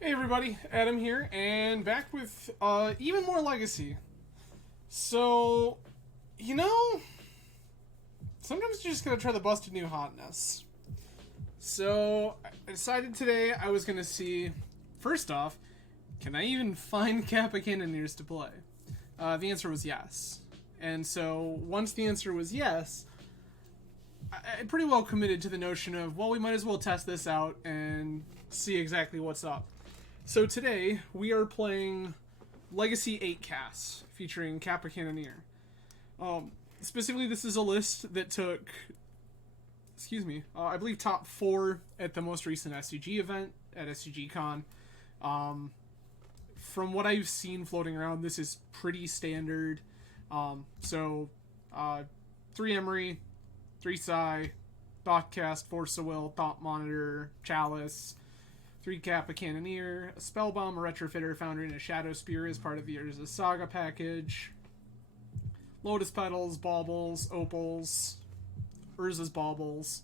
Hey everybody, Adam here, and back with even more Legacy. So, you know, sometimes you just gotta try the busted new hotness. So, I decided today I was gonna see, first off, can I even find Kappa Cannoneers to play? The answer was yes. And so, once the answer was yes, I pretty well committed to the notion of, well, we might as well test this out and see exactly what's up. So today, we are playing Legacy 8 Casts, featuring Kappa Cannoneer. Specifically, this is a list that took, I believe top 4 at the most recent SCG event, at SCG Con. From what I've seen floating around, this is pretty standard. 3 Emery, 3 Psy, Thoughtcast, Force of Will, Thought Monitor, Chalice, 3 Kappa Cannoneer, a Spellbomb, a Retrofitter, Foundry, and a Shadow Spear as part of the Urza Saga package. Lotus Petals, Baubles, Opals, Urza's Baubles.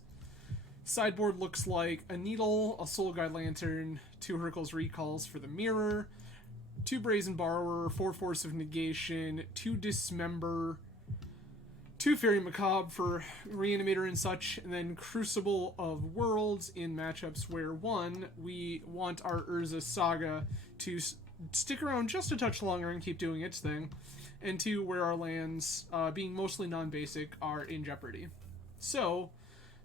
Sideboard looks like a Needle, a Soul Guide Lantern, 2 Hurkyl's Recalls for the Mirror, 2 Brazen Borrower, 4 Force of Negation, 2 Dismember, 2 Fairy Macabre for Reanimator and such, and then Crucible of Worlds in matchups where, 1, we want our Urza Saga to stick around just a touch longer and keep doing its thing, and 2, where our lands, being mostly non-basic, are in jeopardy. So,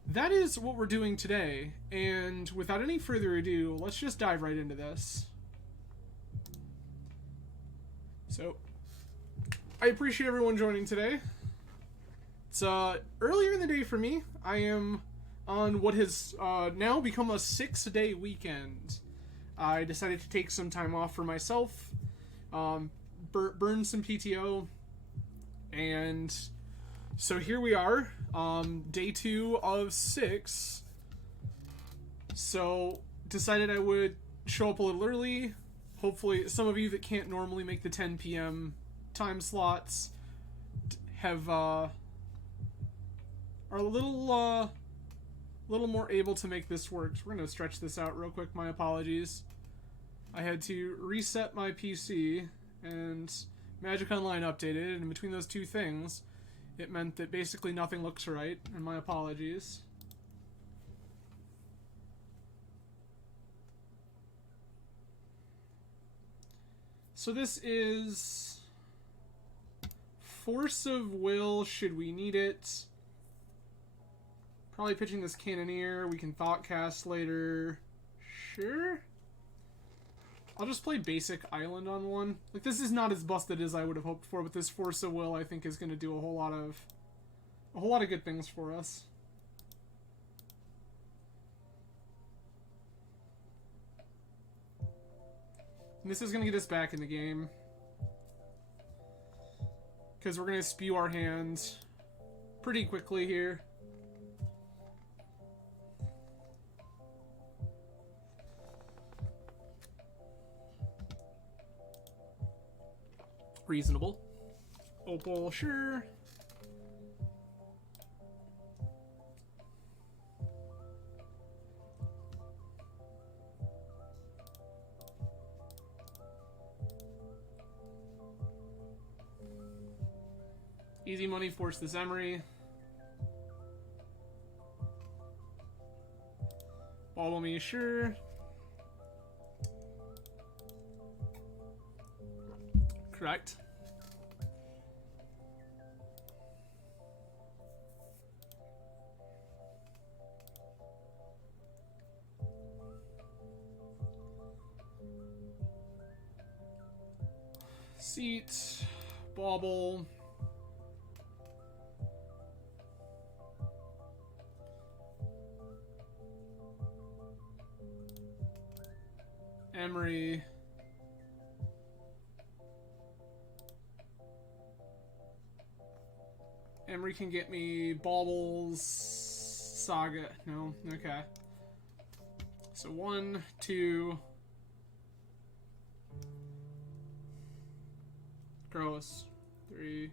that is what we're doing today, and without any further ado, let's just dive right into this. So, I appreciate everyone joining today. It's earlier in the day for me. I am on what has now become a 6-day weekend. I decided to take some time off for myself, burn some PTO, and so here we are, day 2 of 6. So decided I would show up a little early. Hopefully some of you that can't normally make the 10 p.m. time slots have are a little more able to make this work. So we're going to stretch this out real quick. My apologies. I had to reset my PC, and Magic Online updated, and in between those two things, it meant that basically nothing looks right, and my apologies. So this is Force of Will, should we need it. Probably pitching this Cannoneer. We can Thoughtcast later. Sure. I'll just play basic Island on one. Like, this is not as busted as I would have hoped for, but this Force of Will I think is going to do a whole lot of good things for us. And this is going to get us back in the game, because we're going to spew our hands pretty quickly here. Reasonable. Opal, sure. Easy money, force this Emery. Follow me, sure. Correct. Seat, Bauble. Emery. Emery can get me Baubles. Saga. No? Okay. So 1, 2. Gross. 3.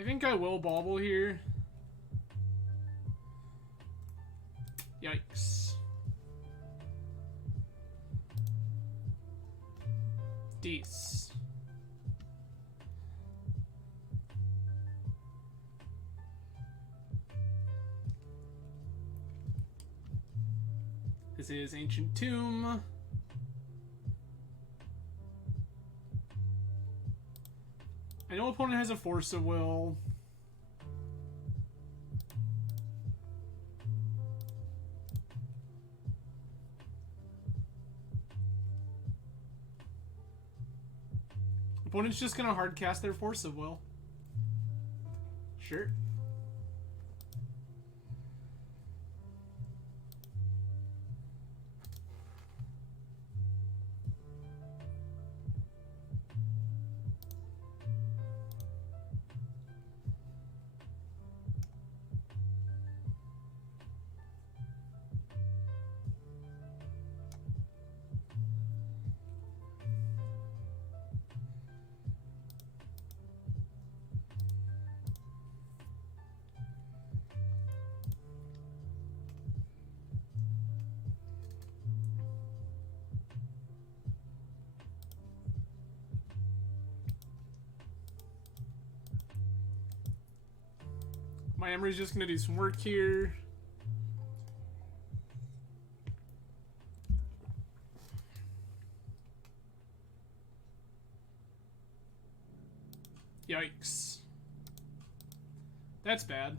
I think I will bobble here. Yikes. Deece. This is Ancient Tomb. I know opponent has a Force of Will. Opponent's just gonna hard cast their Force of Will. Sure. My Emery's just gonna do some work here. Yikes. That's bad.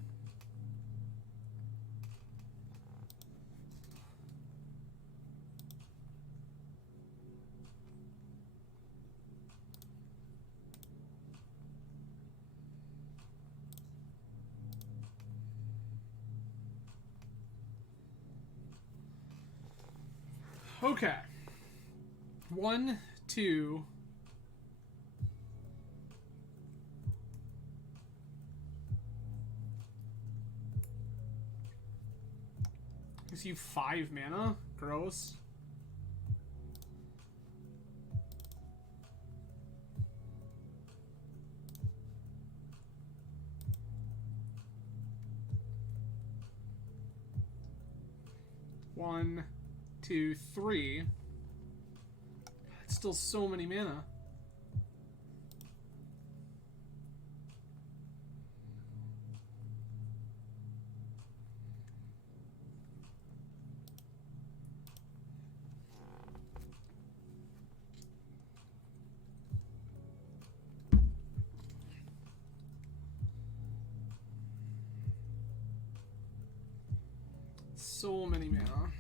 Okay. 1, 2. Gives you 5 mana. Gross. One, 2, 3. It's still so many mana. So many mana.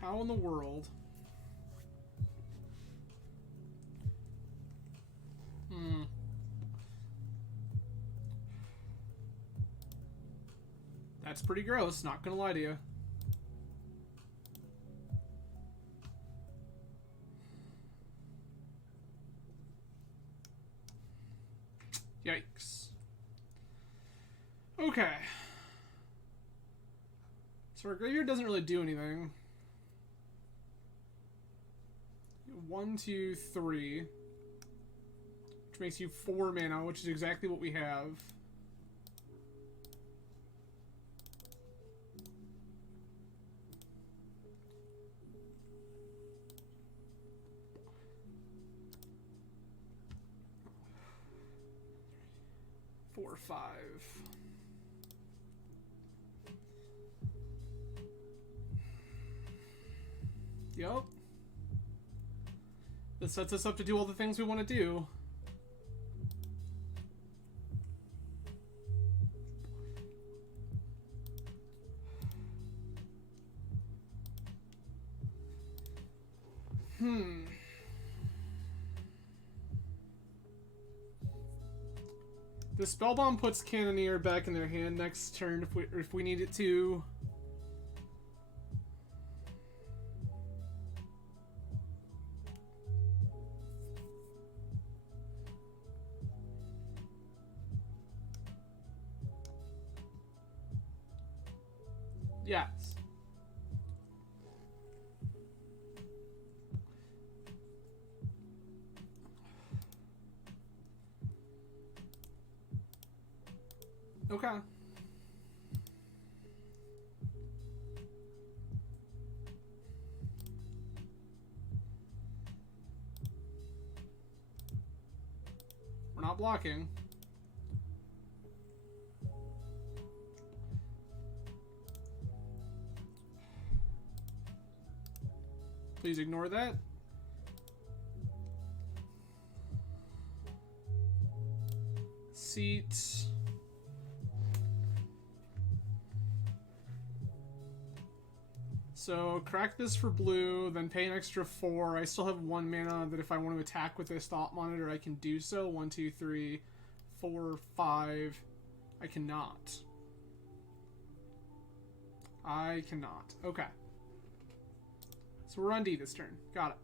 How in the world? That's pretty gross, not gonna lie to you. Yikes. Okay. So our graveyard doesn't really do anything. 1, 2, 3. Which makes you 4 mana, which is exactly what we have. Four, 5. Yup. This sets us up to do all the things we want to do. The Spellbomb puts Cannoneer back in their hand next turn if we need it to. Yes. Okay. We're not blocking. Please ignore that. Seat. So crack this for blue, then pay an extra 4. I still have 1 mana that if I want to attack with this Thought Monitor, I can do so. 1, 2, 3, 4, 5. I cannot. I cannot. Okay. So we're on D this turn. Got it.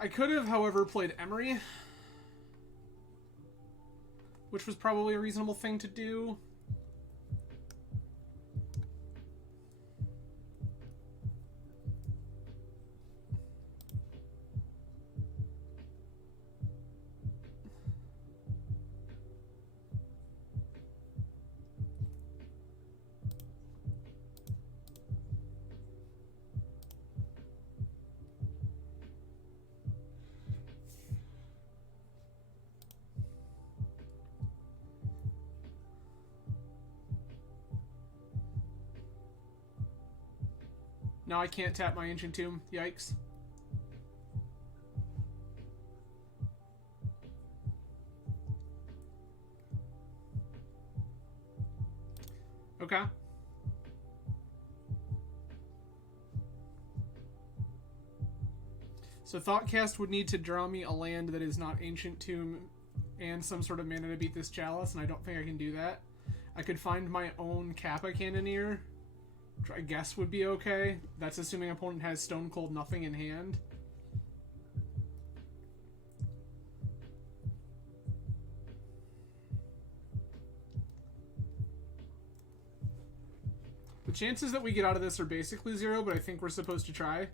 I could have, however, played Emery, which was probably a reasonable thing to do. Now I can't tap my Ancient Tomb. Yikes. Okay. So Thoughtcast would need to draw me a land that is not Ancient Tomb and some sort of mana to beat this Chalice, and I don't think I can do that. I could find my own Kappa Cannoneer, which I guess would be okay. That's assuming opponent has Stone Cold Nothing in hand. The chances that we get out of this are basically 0, but I think we're supposed to try.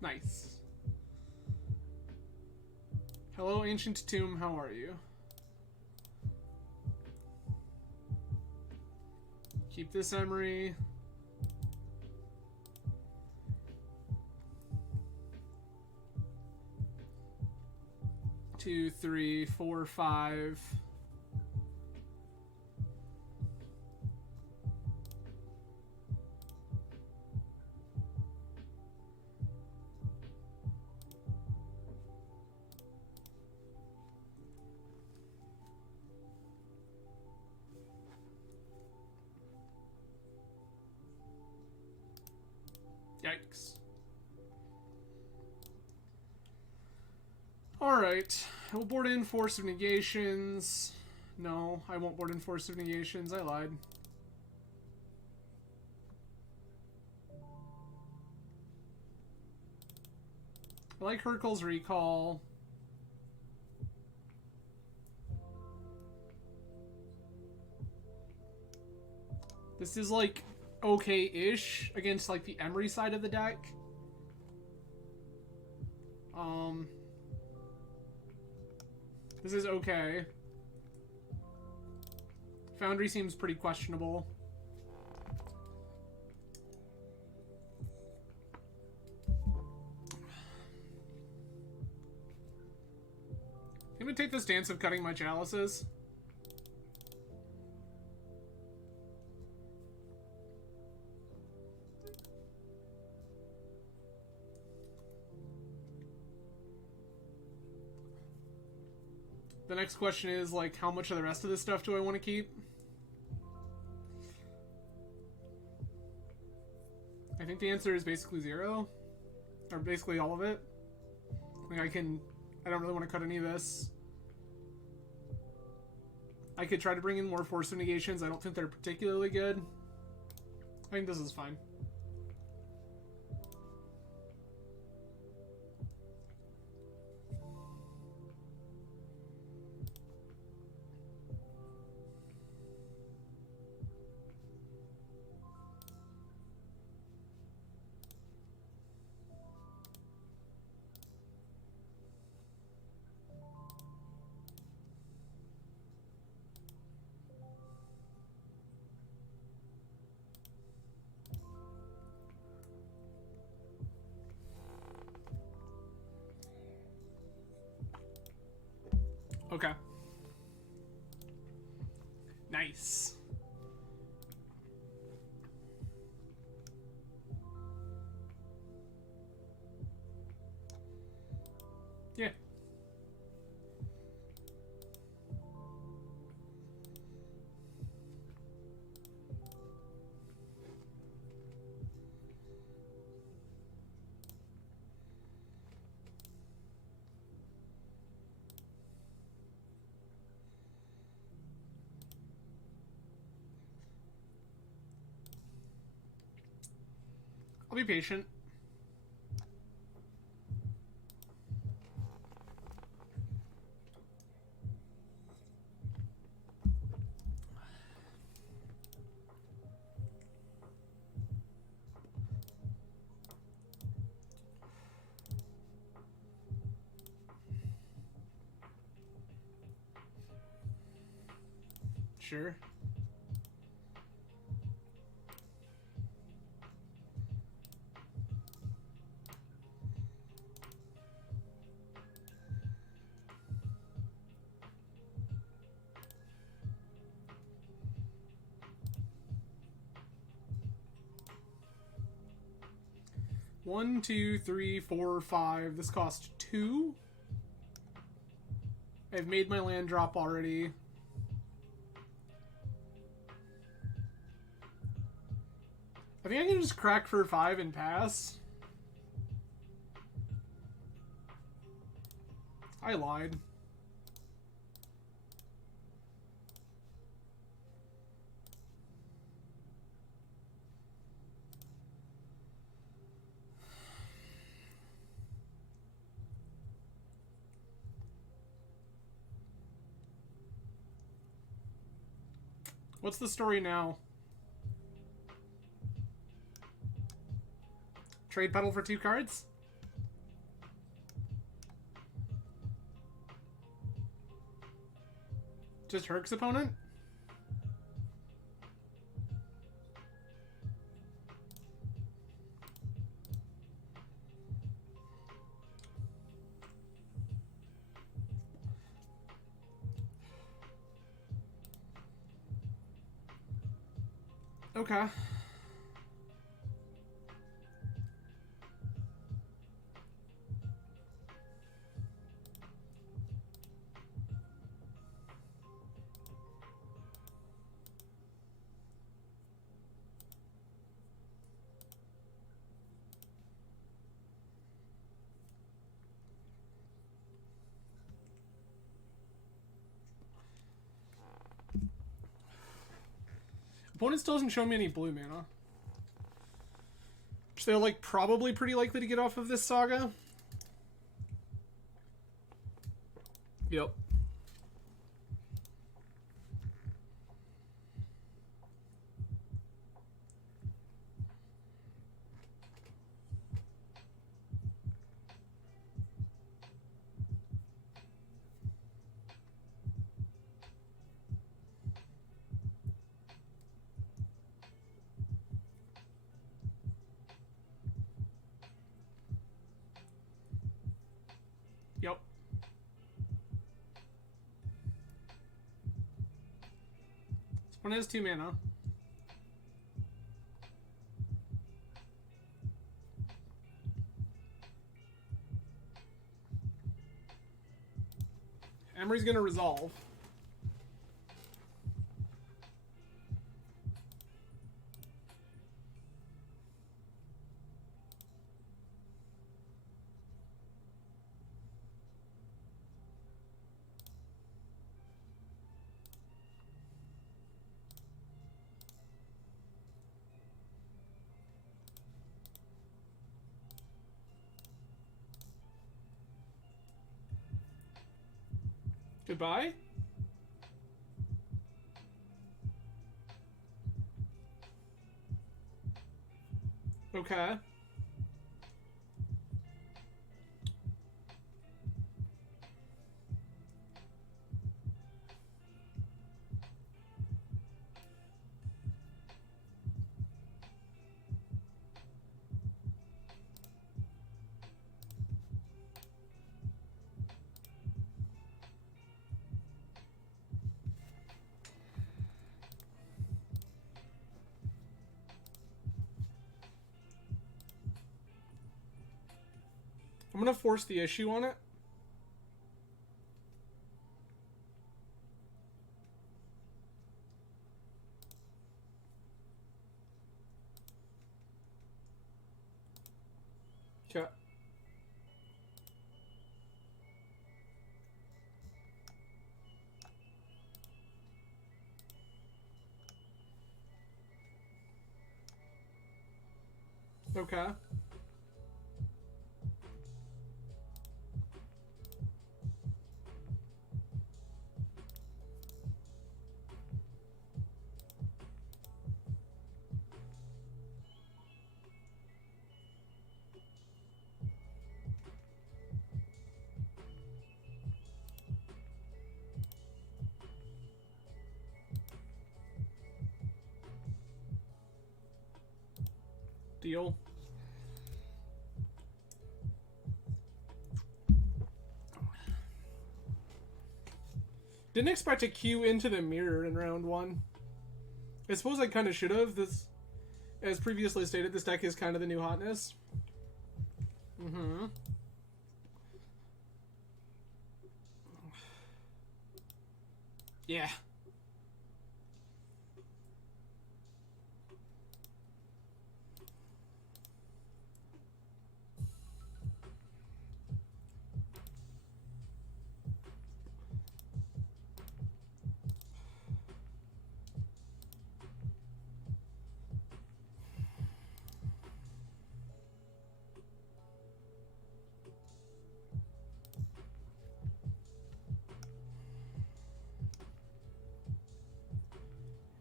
Nice. Hello, Ancient Tomb. How are you? Keep this Emery. Two, 3, 4, 5. Yikes. Alright. I will board in Force of Negations. No, I won't board in Force of Negations. I lied. I like Hurkyl's Recall. This is like okay-ish against like the Emery side of the deck. This is okay. Foundry seems pretty questionable. I'm gonna take the stance of cutting my chalices. The next question is, like, how much of the rest of this stuff do I want to keep? I think the answer is basically 0. Or basically all of it. Like, I don't really want to cut any of this. I could try to bring in more Force of Negations. I don't think they're particularly good. I think this is fine. Okay. Nice. Yeah. I'll be patient. Sure. One, two, three, four, five. This cost 2. I've made my land drop already. I think I can just crack for 5 and pass. I lied. What's the story now? Trade pedal for 2 cards? Just Herc's opponent? Okay. Opponent still doesn't show me any blue mana. Which they're like probably pretty likely to get off of this saga. Yep. Yep. This one has 2 mana. Emery's gonna resolve. Goodbye? Okay. I'm gonna force the issue on it. Okay. Okay. Deal. Didn't expect to queue into the mirror in round 1. I suppose I kind of should have. This, as previously stated, this deck is kind of the new hotness. Mm-hmm. Yeah.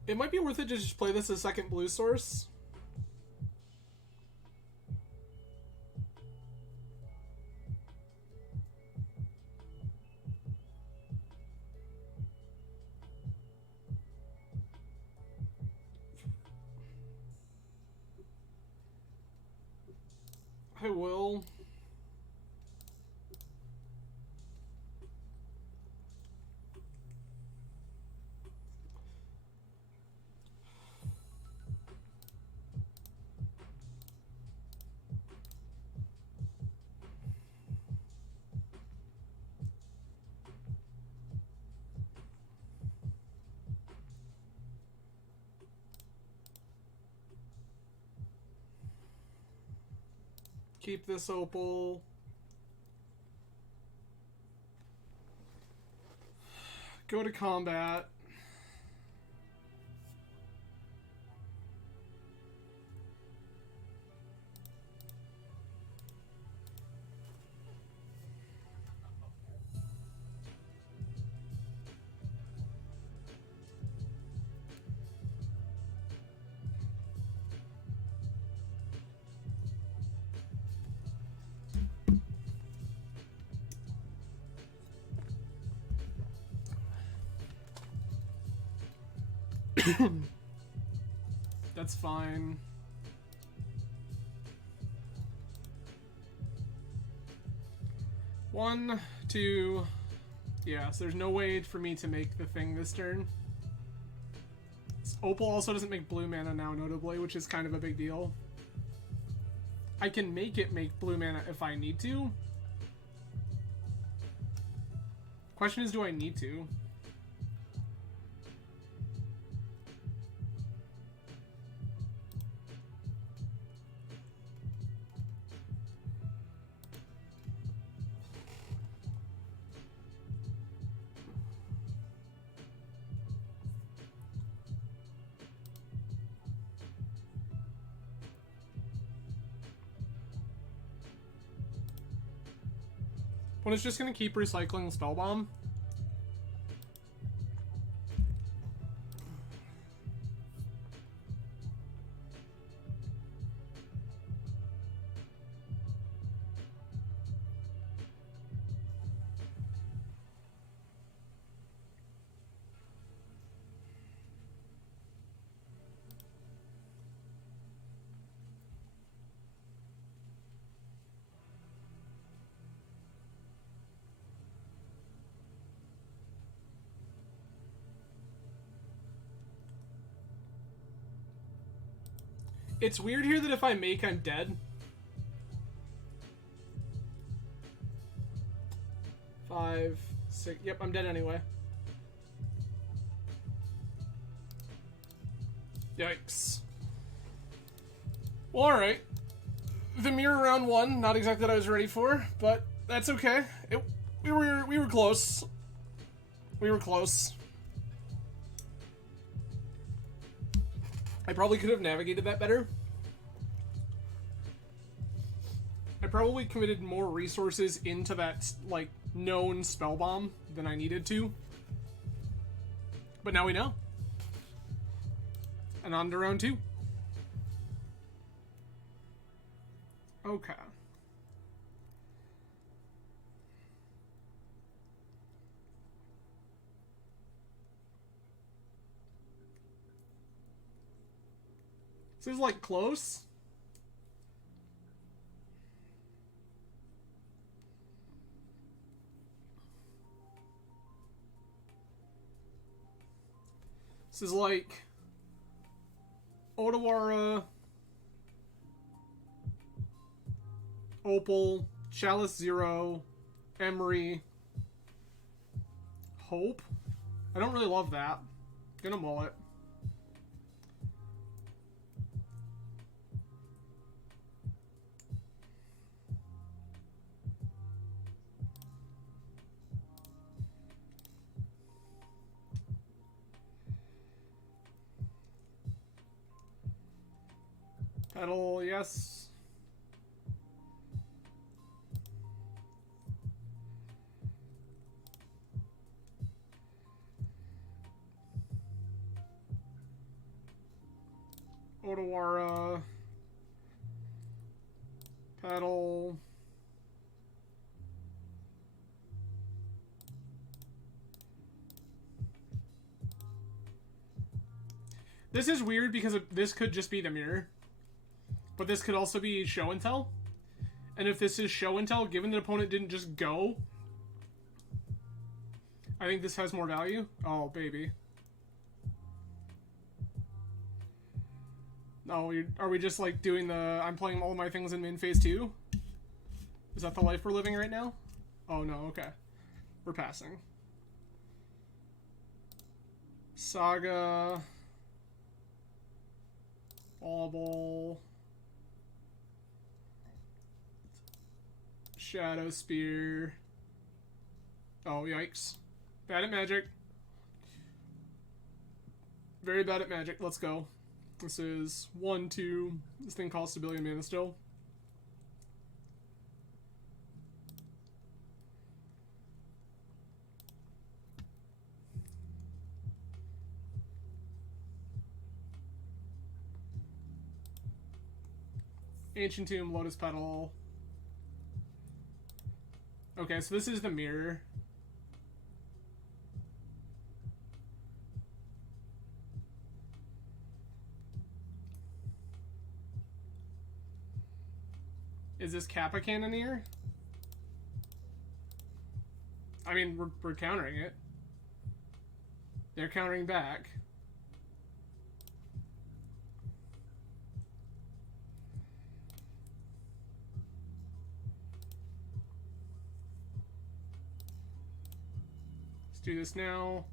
It might be worth it to just play this as second blue source. I will. Keep this opal. Go to combat. That's fine. One, two. Yeah, so there's no way for me to make the thing this turn. Opal also doesn't make blue mana now, notably, which is kind of a big deal. I can make it make blue mana if I need to. Question is, do I need to? Well, it's just gonna keep recycling Spell Bomb. It's weird here that if I make, I'm dead. 5, 6. Yep, I'm dead anyway. Yikes. Well, alright. The mirror round 1, not exactly what I was ready for, but that's okay. We were close. We were close. I probably could have navigated that better. I probably committed more resources into that, like, known spell bomb than I needed to. But now we know. And on to round 2. Okay. This is, like, close. This is, like, Otawara, Opal, Chalice 0, Emery, Hope. I don't really love that. Gonna mull it. Pedal, yes. Otawara. Pedal. This is weird because this could just be the mirror. But this could also be show and tell. And if this is show and tell, given the opponent didn't just go, I think this has more value. Oh, baby. No, are we just like doing the I'm playing all my things in min phase 2? Is that the life we're living right now? Oh no, okay. We're passing. Saga. Bauble. Shadow Spear. Oh, yikes. Bad at magic. Very bad at magic. Let's go. This is 1, 2. This thing costs a billion mana still. Ancient Tomb, Lotus Petal. Okay, so this is the mirror. Is this Kappa Cannoneer? I mean, we're countering it. They're countering back. Let's do this now.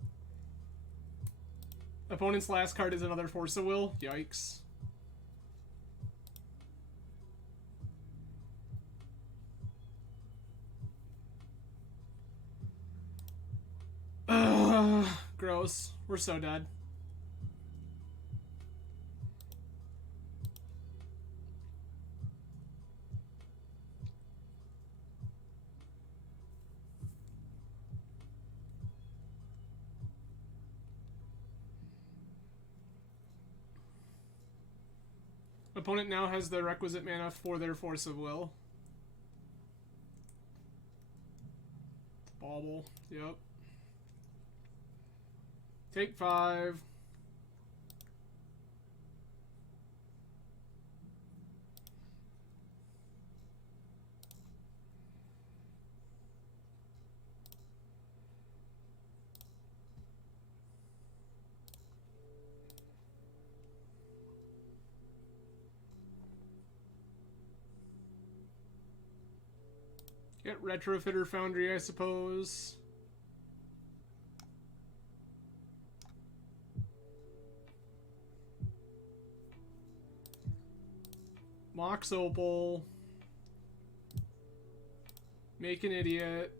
Opponent's last card is another Force of Will. Yikes. Gross. We're so dead. Opponent now has the requisite mana for their Force of Will. Bauble. Yep. Take 5. Get Retrofitter Foundry, I suppose. Mox Opal. Make an idiot.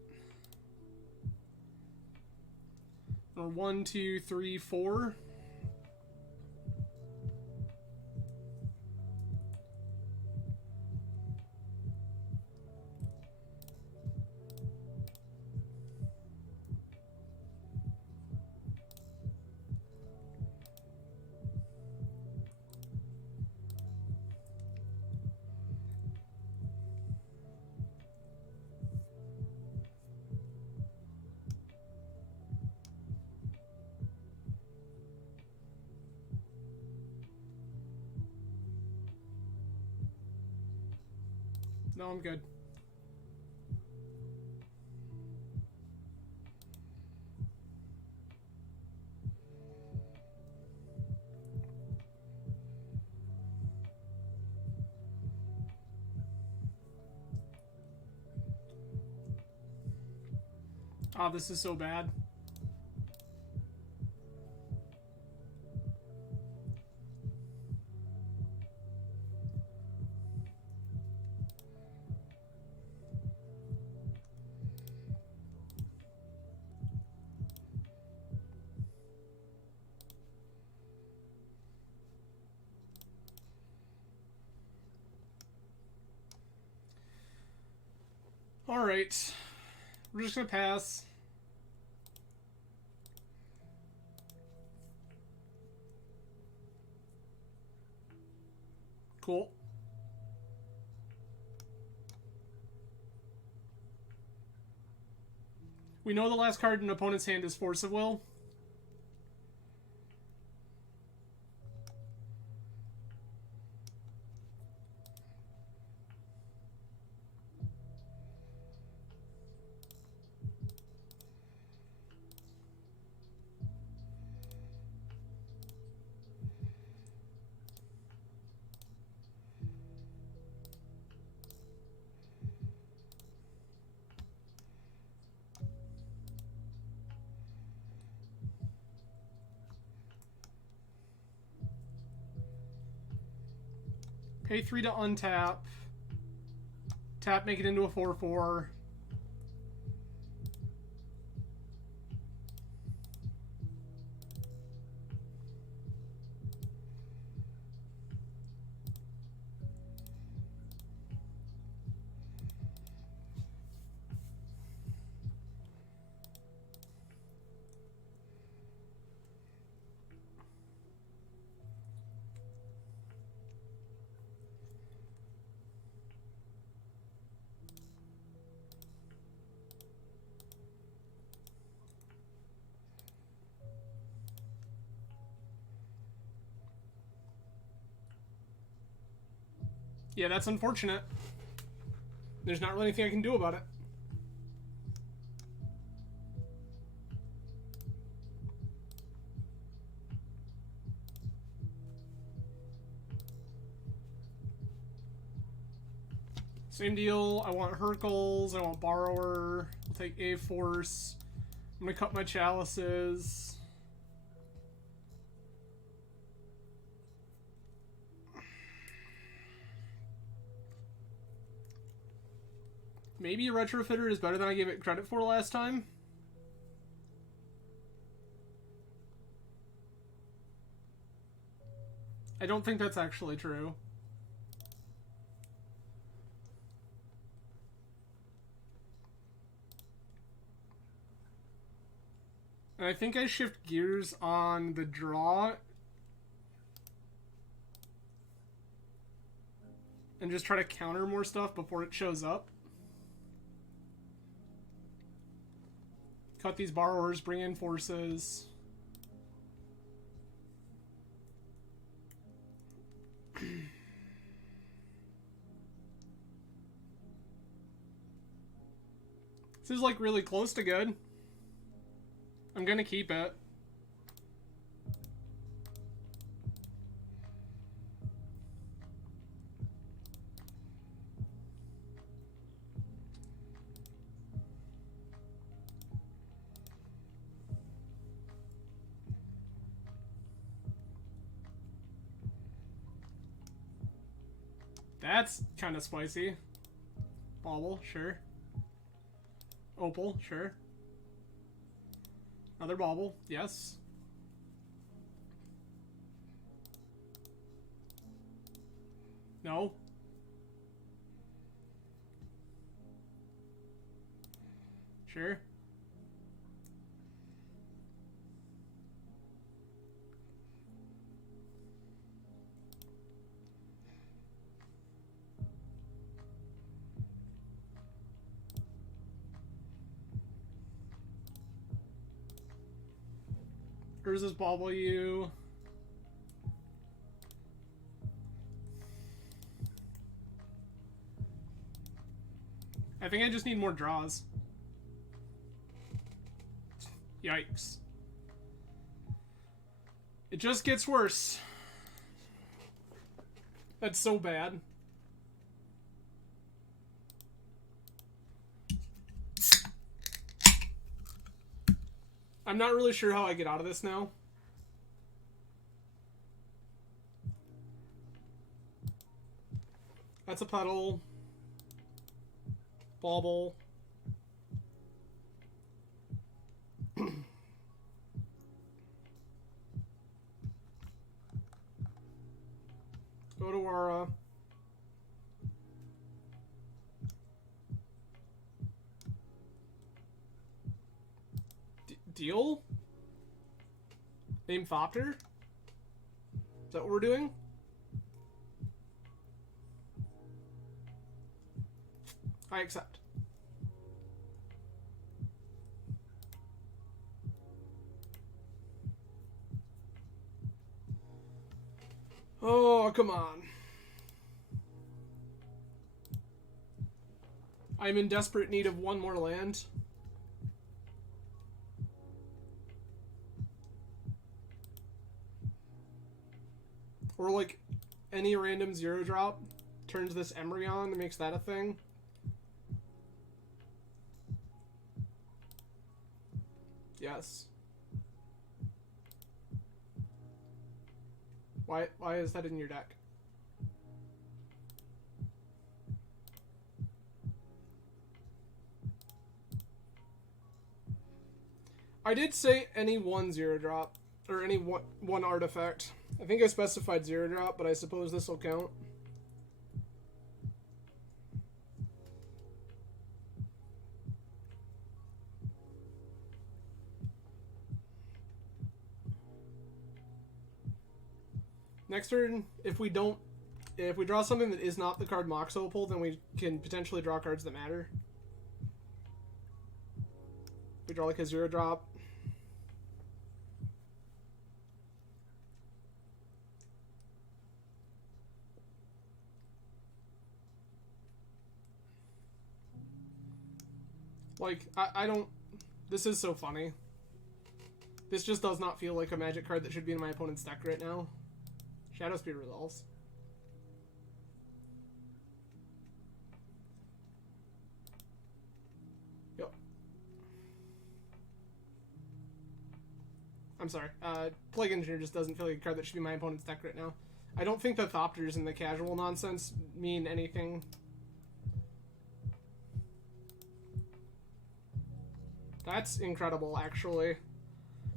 Or 1, 2, 3, 4. No, I'm good. Oh, this is so bad. Alright. We're just gonna pass. Cool. We know the last card in an opponent's hand is Force of Will. Pay 3 to untap. Tap, make it into a 4/4. Yeah, that's unfortunate. There's not really anything I can do about it. Same deal. I want Hercules. I want Borrower. I'll take A Force. I'm gonna cut my chalices. Maybe a Retrofitter is better than I gave it credit for last time. I don't think that's actually true. And I think I shift gears on the draw and just try to counter more stuff before it shows up. Cut these borrowers, bring in forces. This is like really close to good. I'm gonna keep it. That's kind of spicy. Bauble, sure. Opal, sure. Another bauble, yes. No. Sure. Urza's bauble you. I think I just need more draws. Yikes. It just gets worse. That's so bad. I'm not really sure how I get out of this now. That's a puddle. Bauble. Go to Aura. Deal? Name Thopter? Is that what we're doing? I accept. Oh, come on. I'm in desperate need of one more land. Or like any random 0-drop turns this Emery on and makes that a thing. Yes. Why is that in your deck? I did say any 1-0-drop or any one artifact. I think I specified 0-drop, but I suppose this will count. Next turn, if we draw something that is not the card Mox Opal, then we can potentially draw cards that matter. We draw like a 0-drop. Like, I don't... This is so funny. This just does not feel like a Magic card that should be in my opponent's deck right now. Shadow Speed resolves. Yep. I'm sorry. Plague Engineer just doesn't feel like a card that should be in my opponent's deck right now. I don't think the Thopters and the casual nonsense mean anything. That's incredible, actually.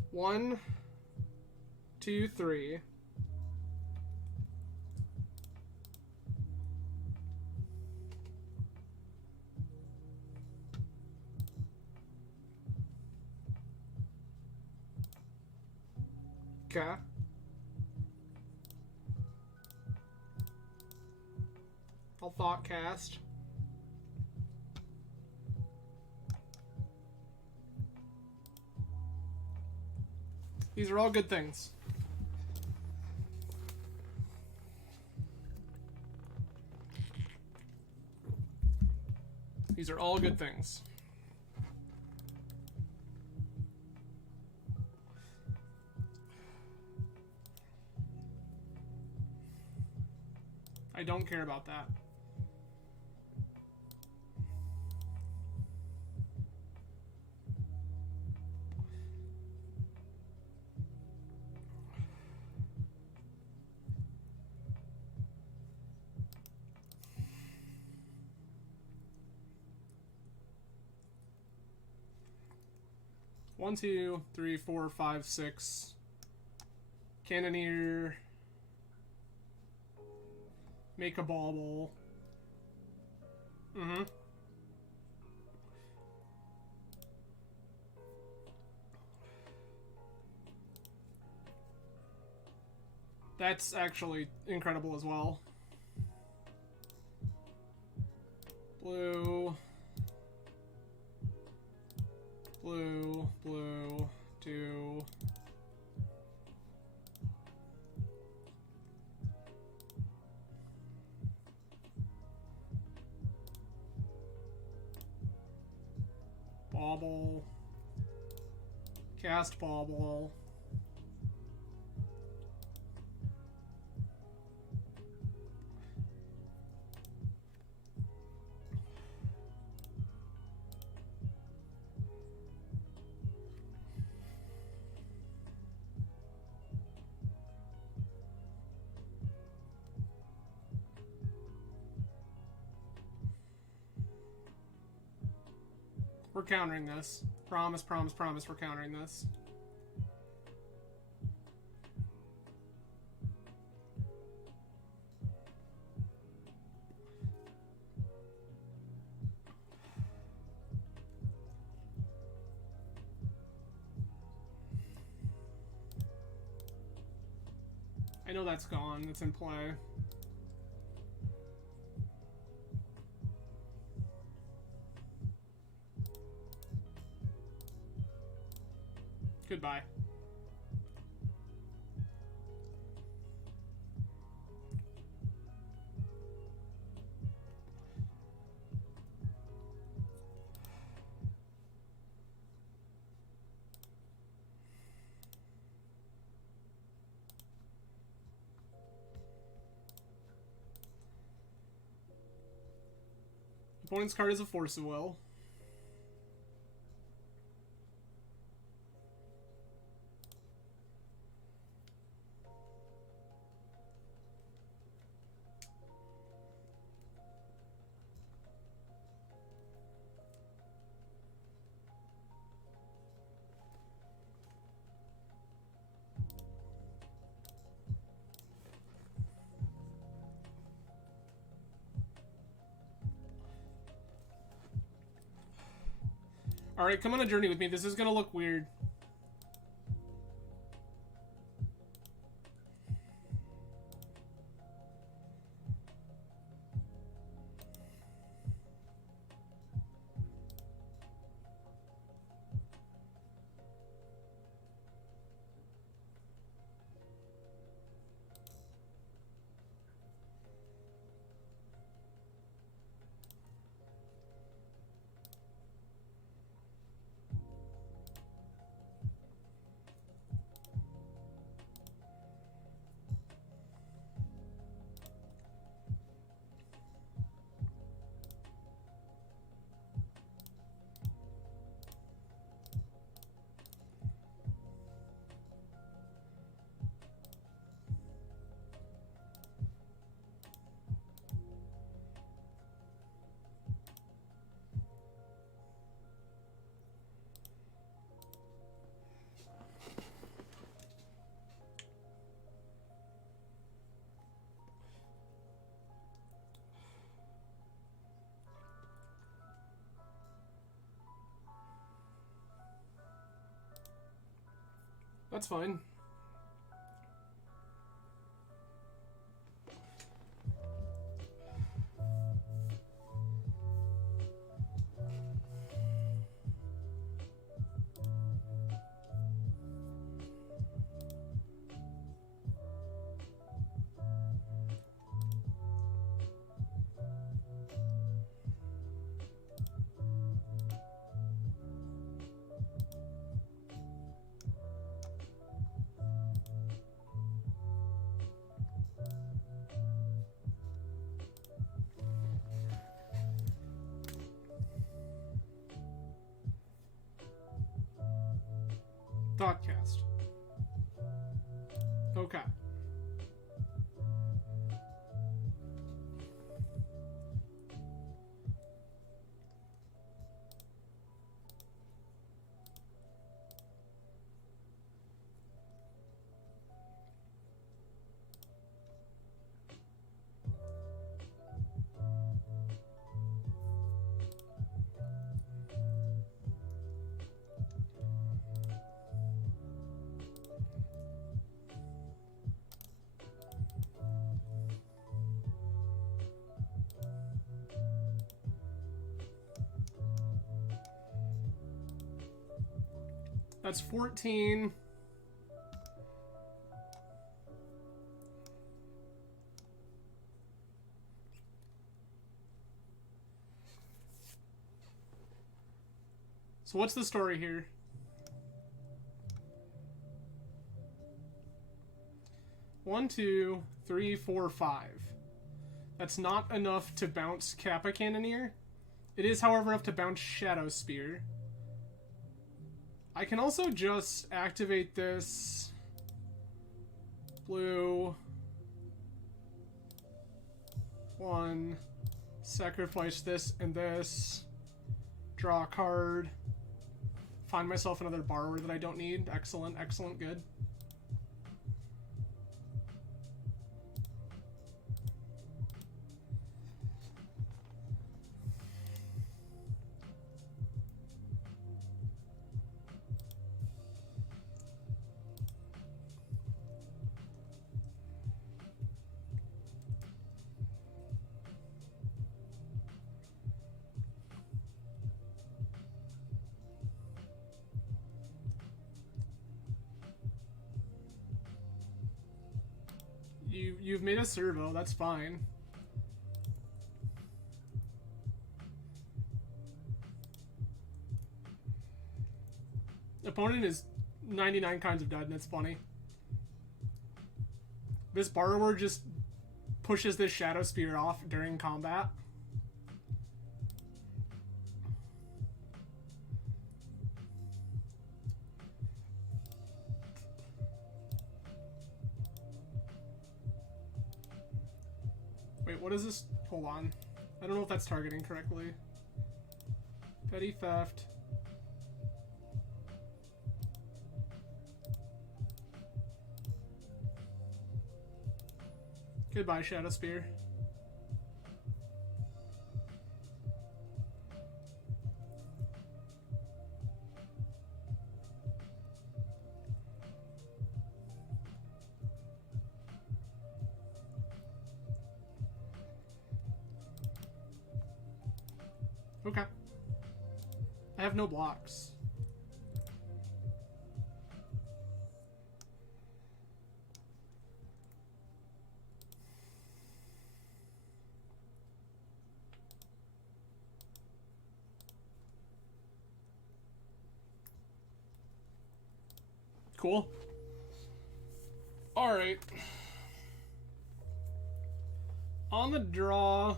1, 2, 3. Okay. I'll Thought Cast. These are all good things. These are all good things. I don't care about that. 1, 2, 3, 4, 5, 6. Cannoneer. Make a bauble. Mm-hmm. That's actually incredible as well. Blue. Blue. Blue. 2. Bauble. Cast bauble. We're countering this. Promise, promise, promise we're countering this. I know that's gone. It's in play. Goodbye. Opponent's card is a Force of Will. Alright, come on a journey with me. This is gonna look weird. That's fine. Thoughtcast. Okay. That's 14. So what's the story here? One, two, three, four, five. That's not enough to bounce Kappa Cannoneer. It is, however, enough to bounce Shadow Spear. I can also just activate this. Blue. One. Sacrifice this and this. Draw a card. Find myself another borrower that I don't need. Excellent, excellent, good. You've made a servo, that's fine. Opponent is 99 kinds of dead, and it's funny. This borrower just pushes this Shadow Spear off during combat. Wait, what is this? Hold on. I don't know if that's targeting correctly. Petty theft. Goodbye, Shadow Spear. Okay. I have no blocks. Cool. Alright. On the draw,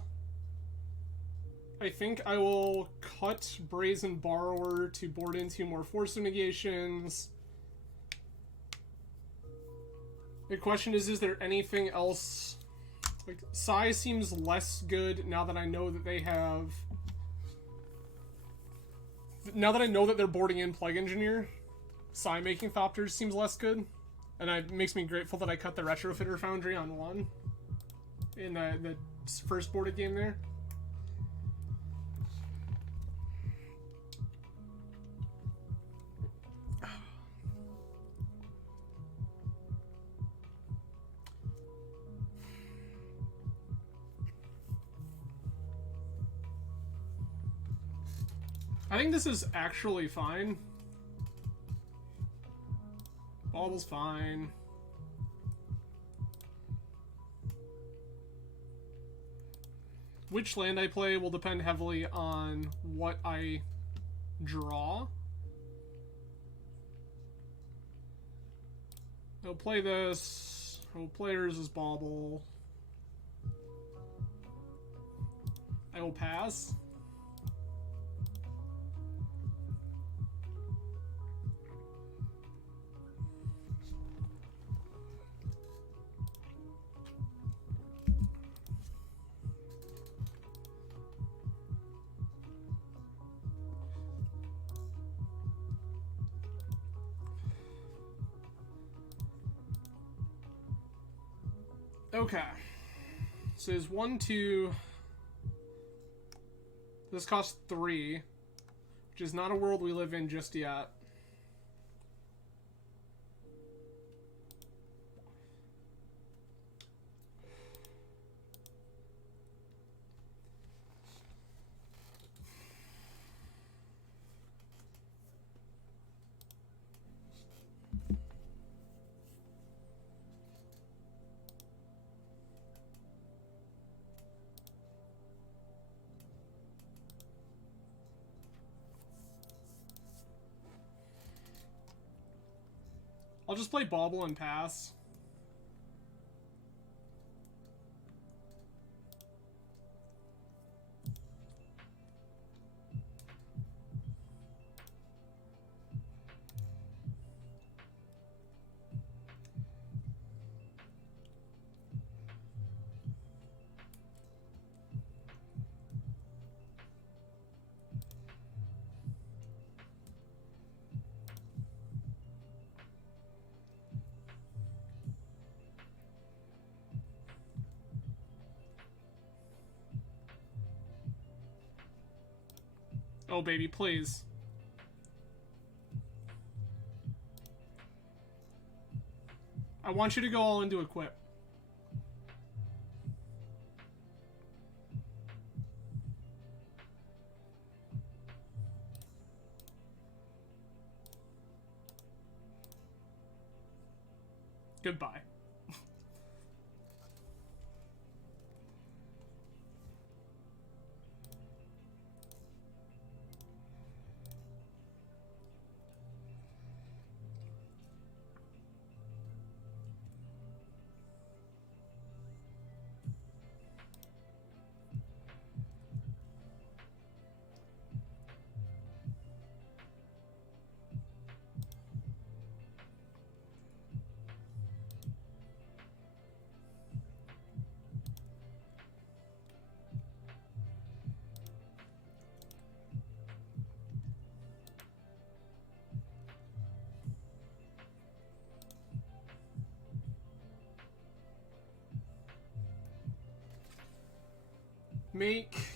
I think I will cut Brazen Borrower to board into more Force of Negations. The question is there anything else? Like, Sai seems less good now that I know that they have... Now that I know that they're boarding in Plague Engineer, Sai making Thopters seems less good. And it makes me grateful that I cut the Retrofitter Foundry on 1 in the first boarded game there. I think this is actually fine. Bauble's fine. Which land I play will depend heavily on what I draw. I'll play this. I'll play yours as Bauble. I will pass. Okay. So there's 1, 2. This costs 3, which is not a world we live in just yet. I'll just play Bauble and pass. Oh, baby, please. I want you to go all into equip. Goodbye.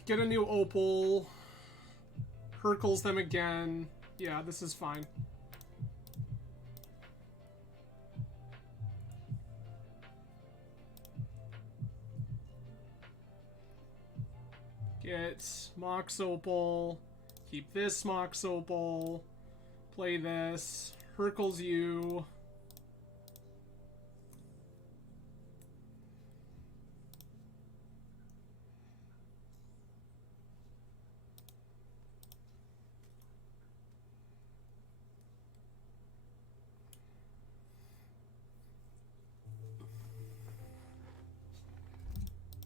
Get a new Opal. Hercules them again. Yeah, this is fine. Get Mox Opal. Keep this Mox Opal. Play this. Hercules you.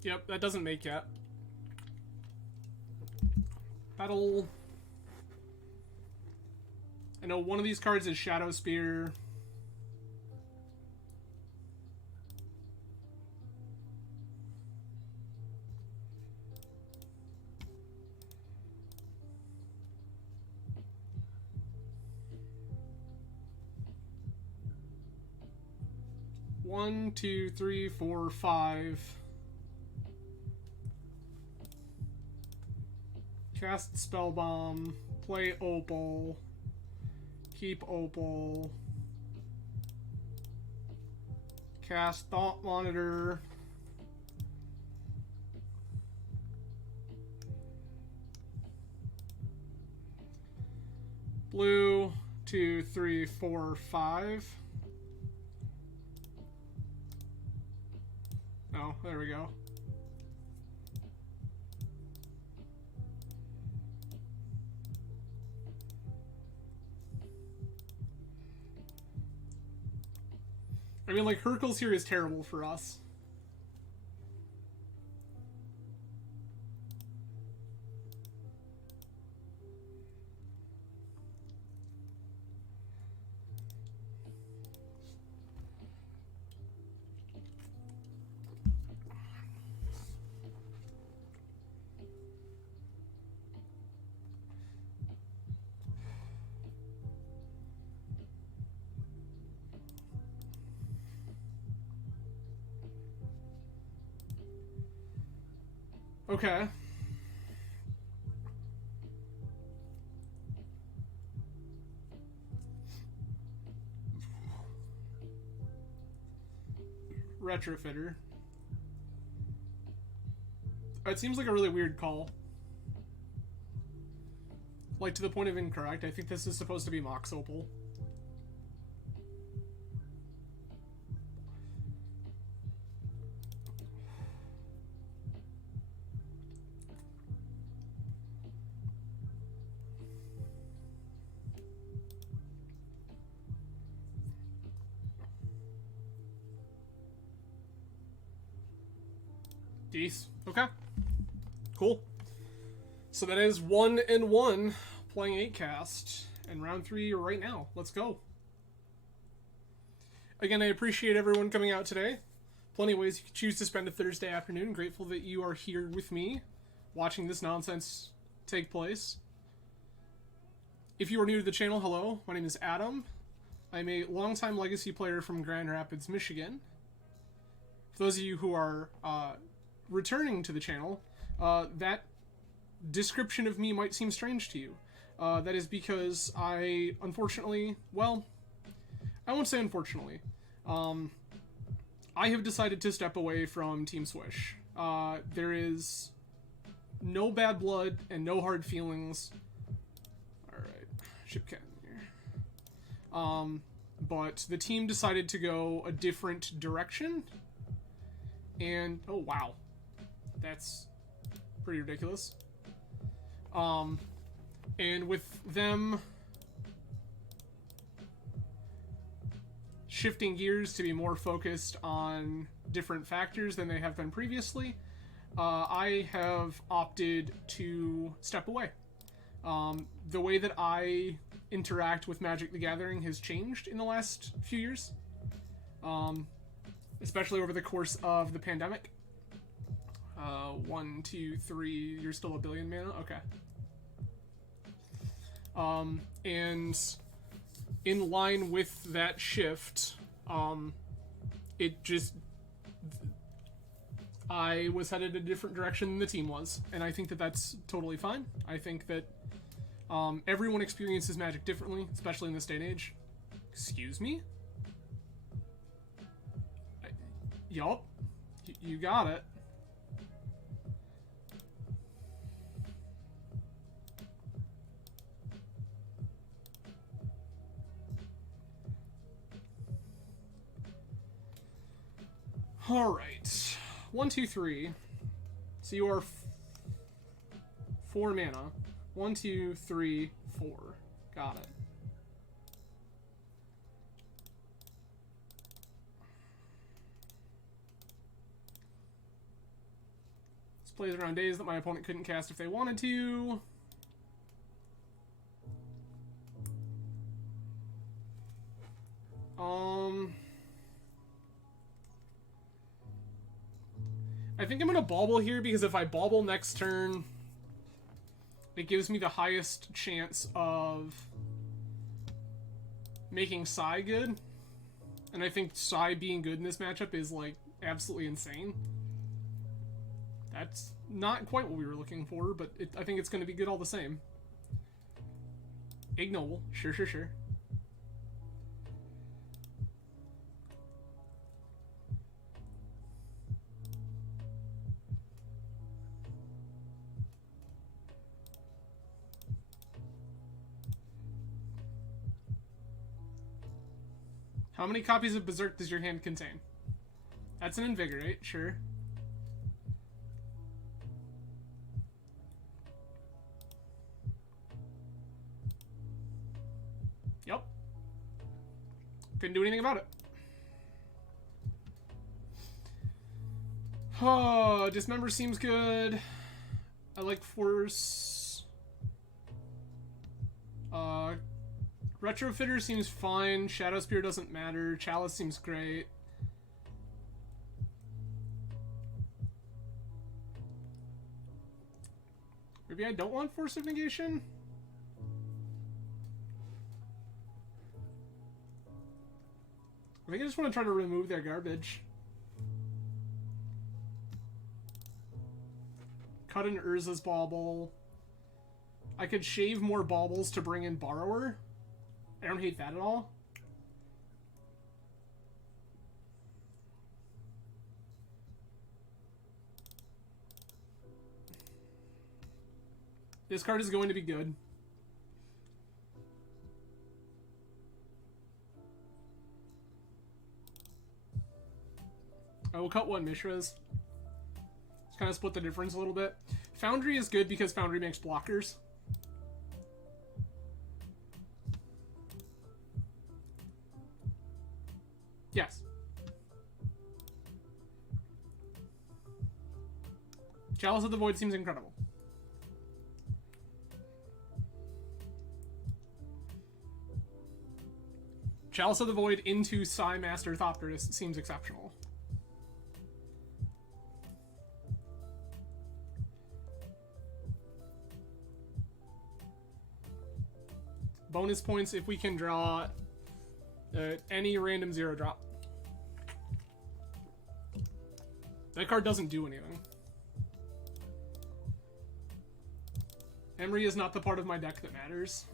Yep, that doesn't make yet. Battle. I know one of these cards is Shadow Spear. One, two, three, four, five. Cast Spell Bomb. Play Opal. Keep Opal. Cast Thought Monitor. Blue. 2, 3, 4, 5. Oh, there we go. I mean, like, Hercules here is terrible for us. Okay. Retrofitter. It seems like a really weird call. Like, to the point of incorrect. I think this is supposed to be Mox Opal. Jeez. Okay. Cool. So that is 1-1 playing 8cast. And round 3 right now. Let's go. Again, I appreciate everyone coming out today. Plenty of ways you can choose to spend a Thursday afternoon. Grateful that you are here with me, watching this nonsense take place. If you are new to the channel, hello. My name is Adam. I'm a longtime Legacy player from Grand Rapids, Michigan. For those of you who are returning to the channel, that description of me might seem strange to you. That is because I, unfortunately, well, I won't say unfortunately, I have decided to step away from Team Swish. There is no bad blood and no hard feelings. Alright, ship cat in here. But the team decided to go a different direction. And, oh wow, that's pretty ridiculous. And with them shifting gears to be more focused on different factors than they have been previously, I have opted to step away. The way that I interact with Magic the Gathering has changed in the last few years, especially over the course of the pandemic. 1, 2, 3, you're still a billion mana? Okay. And in line with that shift, it just, I was headed a different direction than the team was, and I think that that's totally fine. I think that everyone experiences Magic differently, especially in this day and age. Excuse me? Yup. You got it. Alright. 1, 2, 3. So you are 4 mana. 1, 2, 3, 4. Got it. This plays around days that my opponent couldn't cast if they wanted to. I think I'm gonna bauble here because if I bauble next turn, it gives me the highest chance of making Sai good. And I think Sai being good in this matchup is, like, absolutely insane. That's not quite what we were looking for, but I think it's gonna be good all the same. Ignoble. Sure, sure, sure. How many copies of Berserk does your hand contain? That's an Invigorate, sure. Yep. Couldn't do anything about it. Oh, Dismember seems good. I like Force. Retrofitter seems fine. Shadow Spear doesn't matter. Chalice seems great. Maybe I don't want Force of Negation? I think I just want to try to remove their garbage. Cut an Urza's Bauble. I could shave more baubles to bring in Borrower. I don't hate that at all. This card is going to be good. I will cut one Mishra's. Just kind of split the difference a little bit. Foundry is good because Foundry makes blockers. Yes. Chalice of the Void seems incredible. Chalice of the Void into Psy Master Thopterus seems exceptional. Bonus points if we can draw any random 0 drop. That card doesn't do anything. Emery is not the part of my deck that matters.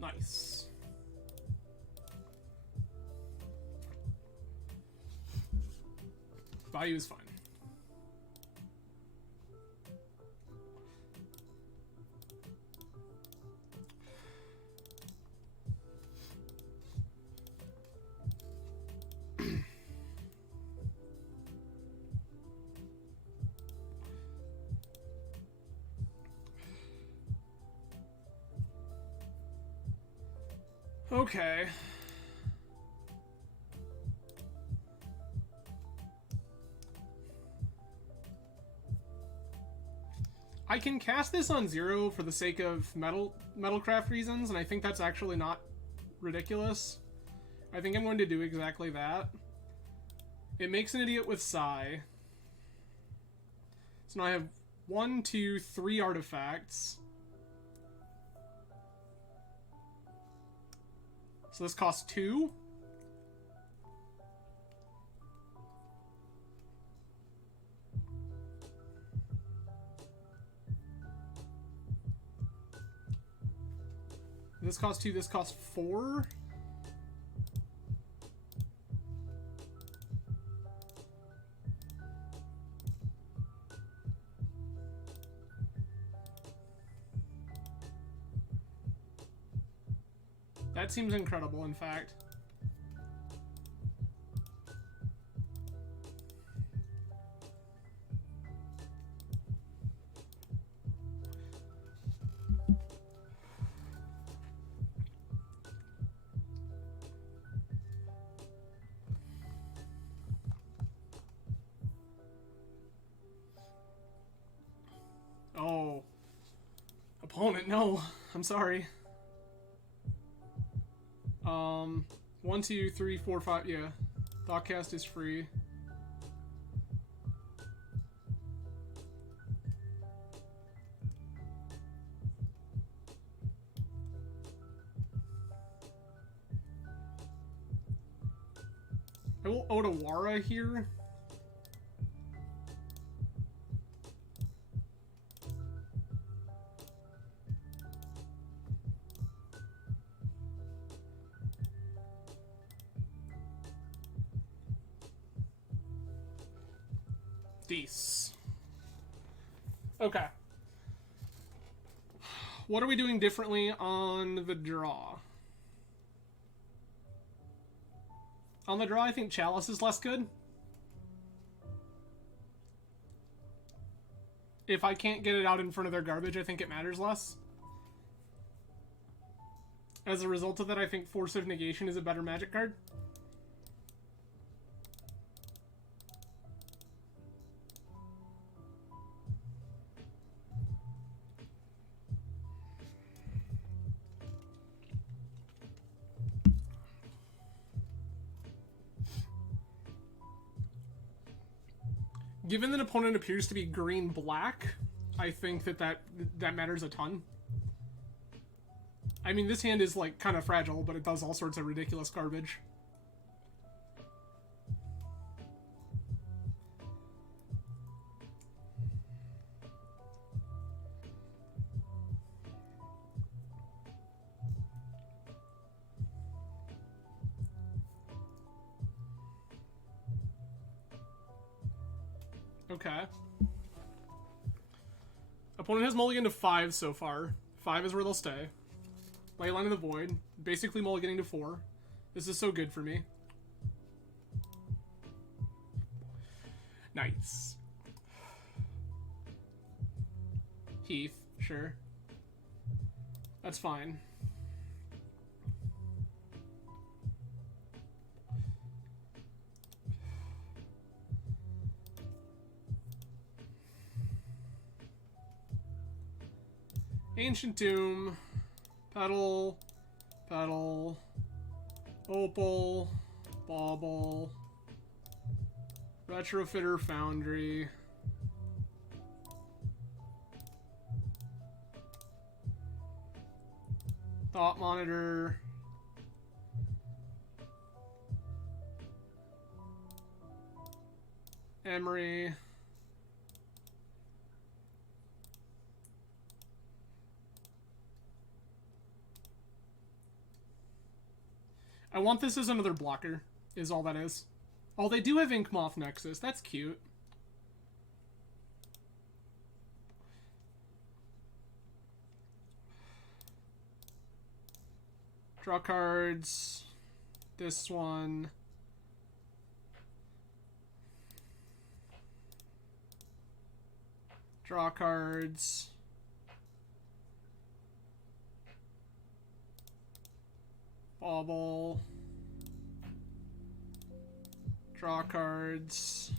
Nice. Bayou is fine. Okay. I can cast this on 0 for the sake of metalcraft reasons, and I think that's actually not ridiculous. I think I'm going to do exactly that. It makes an idiot with Psy. So now I have 1, 2, 3 artifacts. So this costs 2. This costs 2, this costs 4. That seems incredible, in fact. Oh. Opponent, no. I'm sorry. 1, 2, 3, 4, 5, yeah. Thoughtcast is free. I will Otawara here. Dece. Okay. What are we doing differently on the draw? On the draw, I think Chalice is less good. If I can't get it out in front of their garbage, I think it matters less. As a result of that, I think Force of Negation is a better Magic card. Given that opponent appears to be green-black, I think that matters a ton. I mean, this hand is, like, kind of fragile, but it does all sorts of ridiculous garbage. Okay. Opponent has mulliganed to 5 so far. 5 is where they'll stay. Leyline of the Void. Basically mulliganing to 4. This is so good for me. Nice. Heath, sure. That's fine. Ancient Doom, Petal, Petal, Opal, Bauble, Retrofitter Foundry, Thought Monitor, Emery, I want this as another blocker, is all that is. Oh, they do have Ink Moth Nexus. That's cute. Draw cards. This one. Draw cards. Bauble. Draw cards.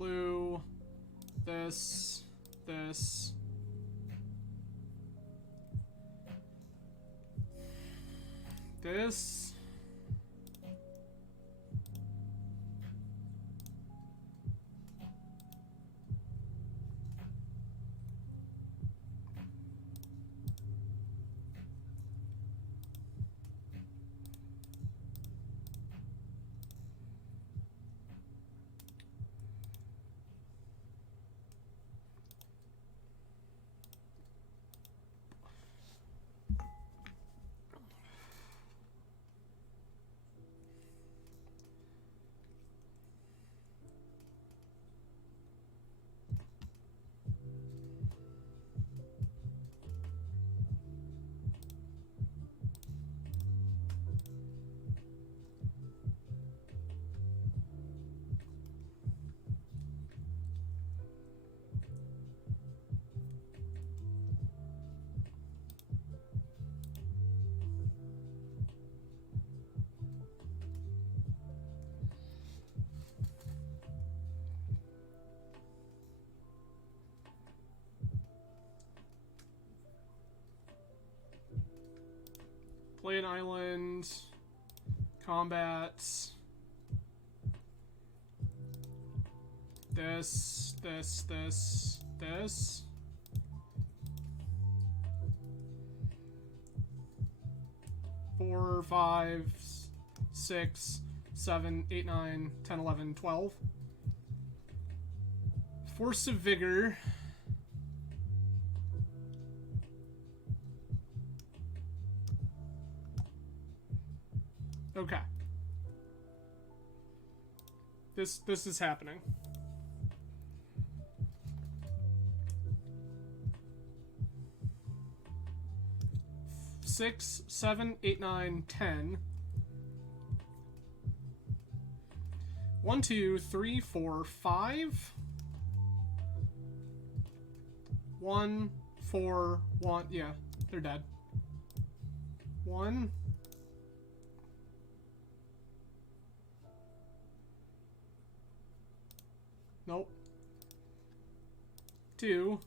Blue, this, this. This. Play an island. Combats. This, this, this, this. Four, 5, 6, 7, 8, 9, 10, 11, 12. Force of Vigor. Okay. This is happening. Six, 7, 8, 9, 10. 1, 2, 3, 4, 5. 1, 4, 1. Yeah, they're dead. 1. Nope. 2.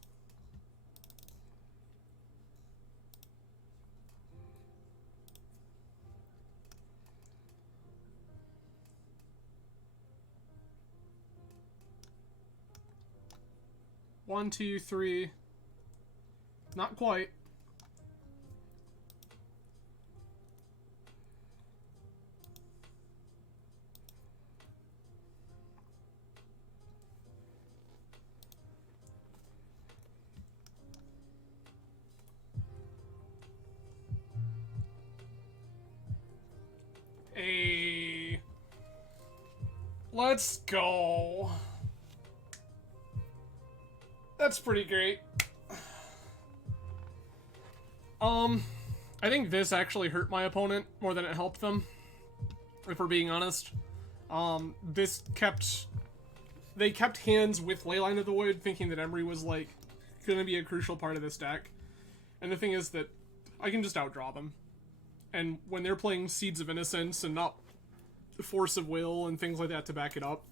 1, 2, 3. Not quite. Let's go. That's pretty great. I think this actually hurt my opponent more than it helped them, if we're being honest. They kept hands with Leyline of the Void, thinking that Emery was, like, gonna be a crucial part of this deck. And the thing is that I can just outdraw them. And when they're playing Seeds of Innocence and not Force of Will and things like that to back it up,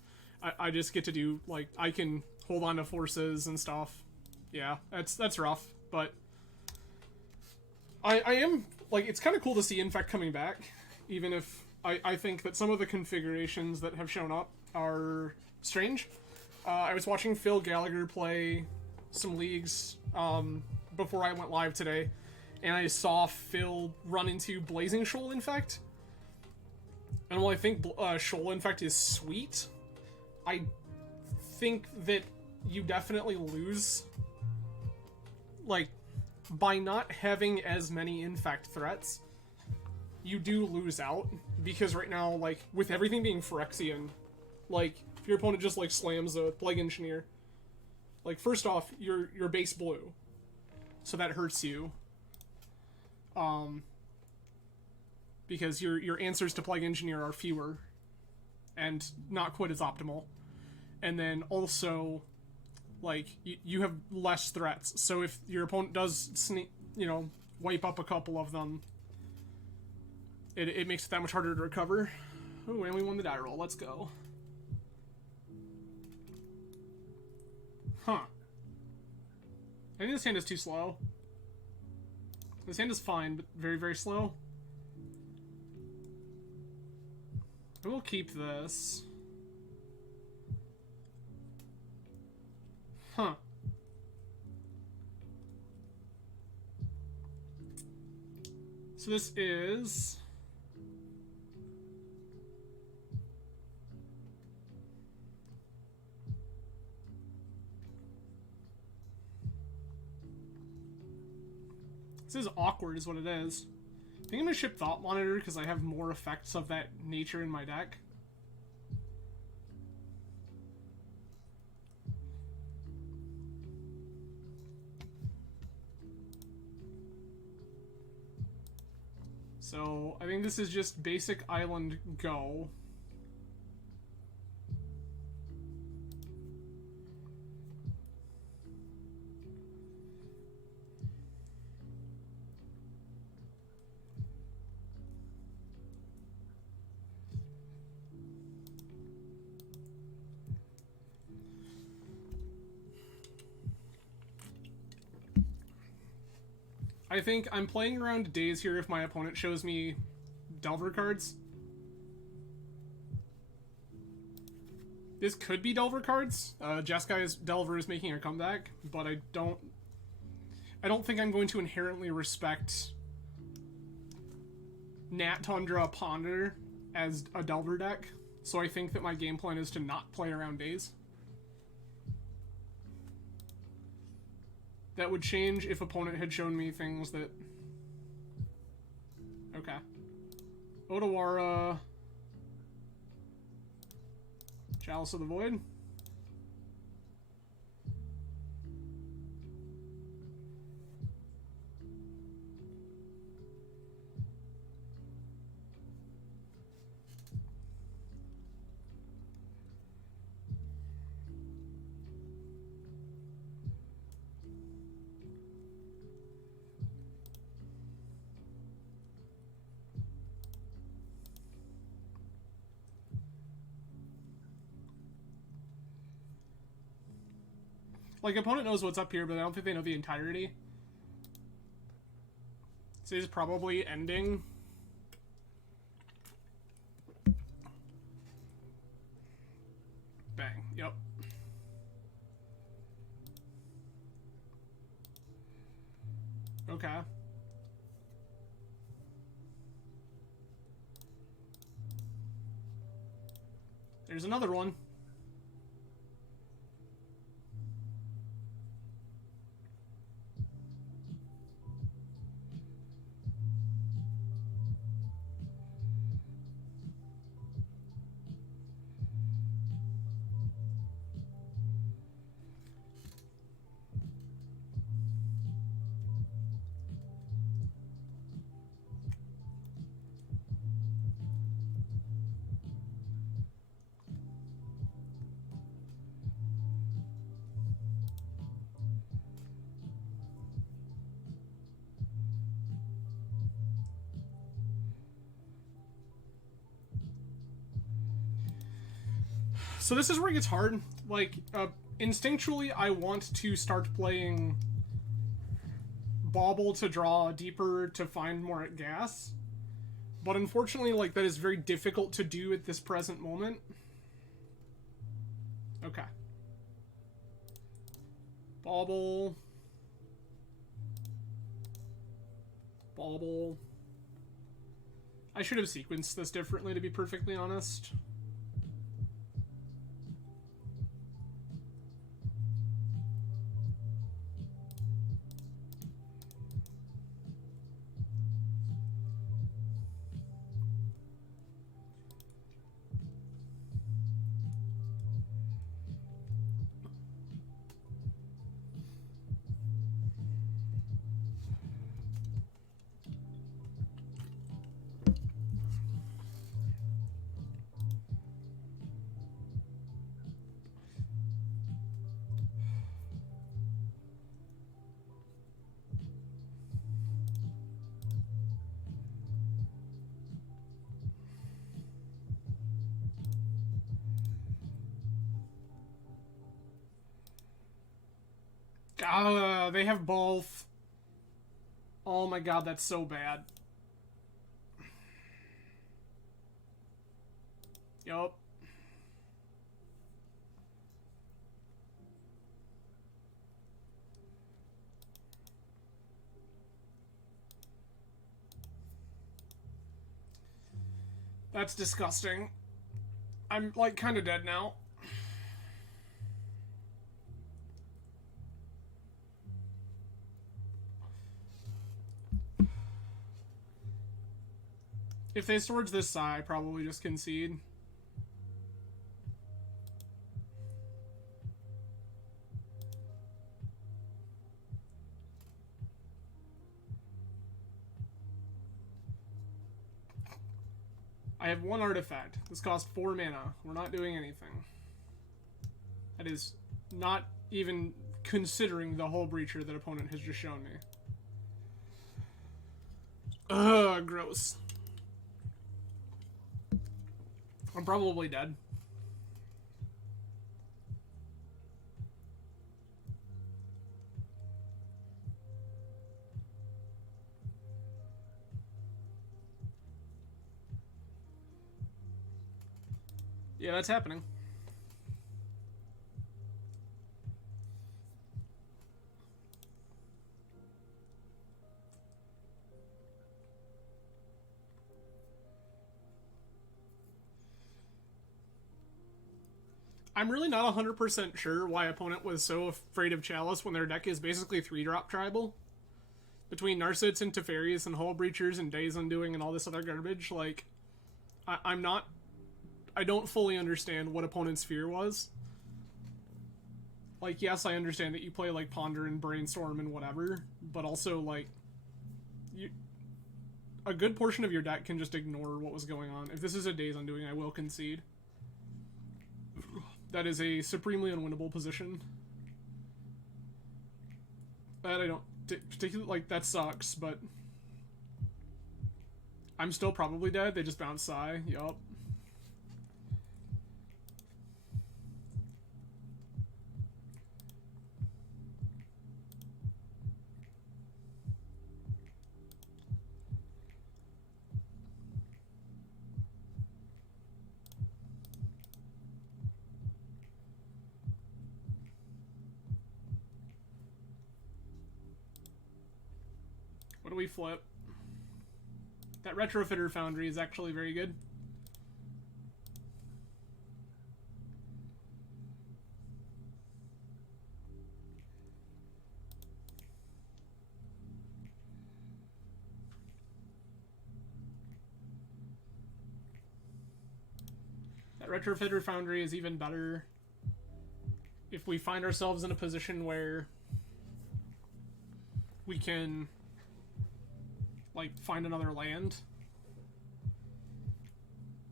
I just get to do, like, I can hold on to forces and stuff. Yeah, that's rough, but I am, like, it's kind of cool to see Infect coming back, even if I think that some of the configurations that have shown up are strange. I was watching Phil Gallagher play some leagues before I went live today, and I saw Phil run into Blazing Shoal Infect. And while I think Shoal Infect is sweet, I think that you definitely lose, like, by not having as many Infect threats, you do lose out, because right now, like, with everything being Phyrexian, like, if your opponent just, like, slams a Plague Engineer, like, first off, you're base blue, so that hurts you, because your answers to Plague Engineer are fewer, and not quite as optimal, and then also, like, you have less threats, so if your opponent does wipe up a couple of them, it makes it that much harder to recover. Ooh, and we won the die roll. Let's go. Huh. I think this hand is too slow. This hand is fine, but very, very slow. I will keep this. Huh. So this is... This is awkward is what it is. I think I'm going to ship Thought Monitor because I have more effects of that nature in my deck. So, I think this is just basic island go. I think I'm playing around days here if my opponent shows me Delver cards. This could be Delver cards. Jeskai's Delver is making a comeback, but I don't think I'm going to inherently respect Nat Tundra Ponder as a Delver deck, so I think that my game plan is to not play around days. That would change if opponent had shown me things that... Okay. Otawara... Chalice of the Void. Like, opponent knows what's up here, but I don't think they know the entirety. So he's probably ending. Bang. Yep. Okay. There's another one. So this is where it gets hard. Like, instinctually, I want to start playing Bauble to draw deeper to find more gas. But unfortunately, like, that is very difficult to do at this present moment. Okay. Bauble. Bauble. I should have sequenced this differently, to be perfectly honest. They have both. Oh my god, that's so bad. Yup. That's disgusting. I'm, like, kind of dead now. If they storage this Psy, I probably just concede. I have one artifact. This costs 4 mana. We're not doing anything. That is not even considering the whole breacher that opponent has just shown me. Ugh, gross. I'm probably dead. Yeah, that's happening. I'm really not 100% sure why opponent was so afraid of Chalice when their deck is basically 3-drop tribal. Between Narcits and Teferius and Hull Breachers and Days Undoing and all this other garbage, like, I don't fully understand what opponent's fear was. Like, yes, I understand that you play, like, Ponder and Brainstorm and whatever, but also, like, a good portion of your deck can just ignore what was going on. If this is a Days Undoing, I will concede. That is a supremely unwinnable position. That I don't particularly like. That sucks, but I'm still probably dead. They just bounced Psy. Yup. What do we flip? That Retrofitter Foundry is actually very good. That Retrofitter Foundry is even better if we find ourselves in a position where we can, like, find another land,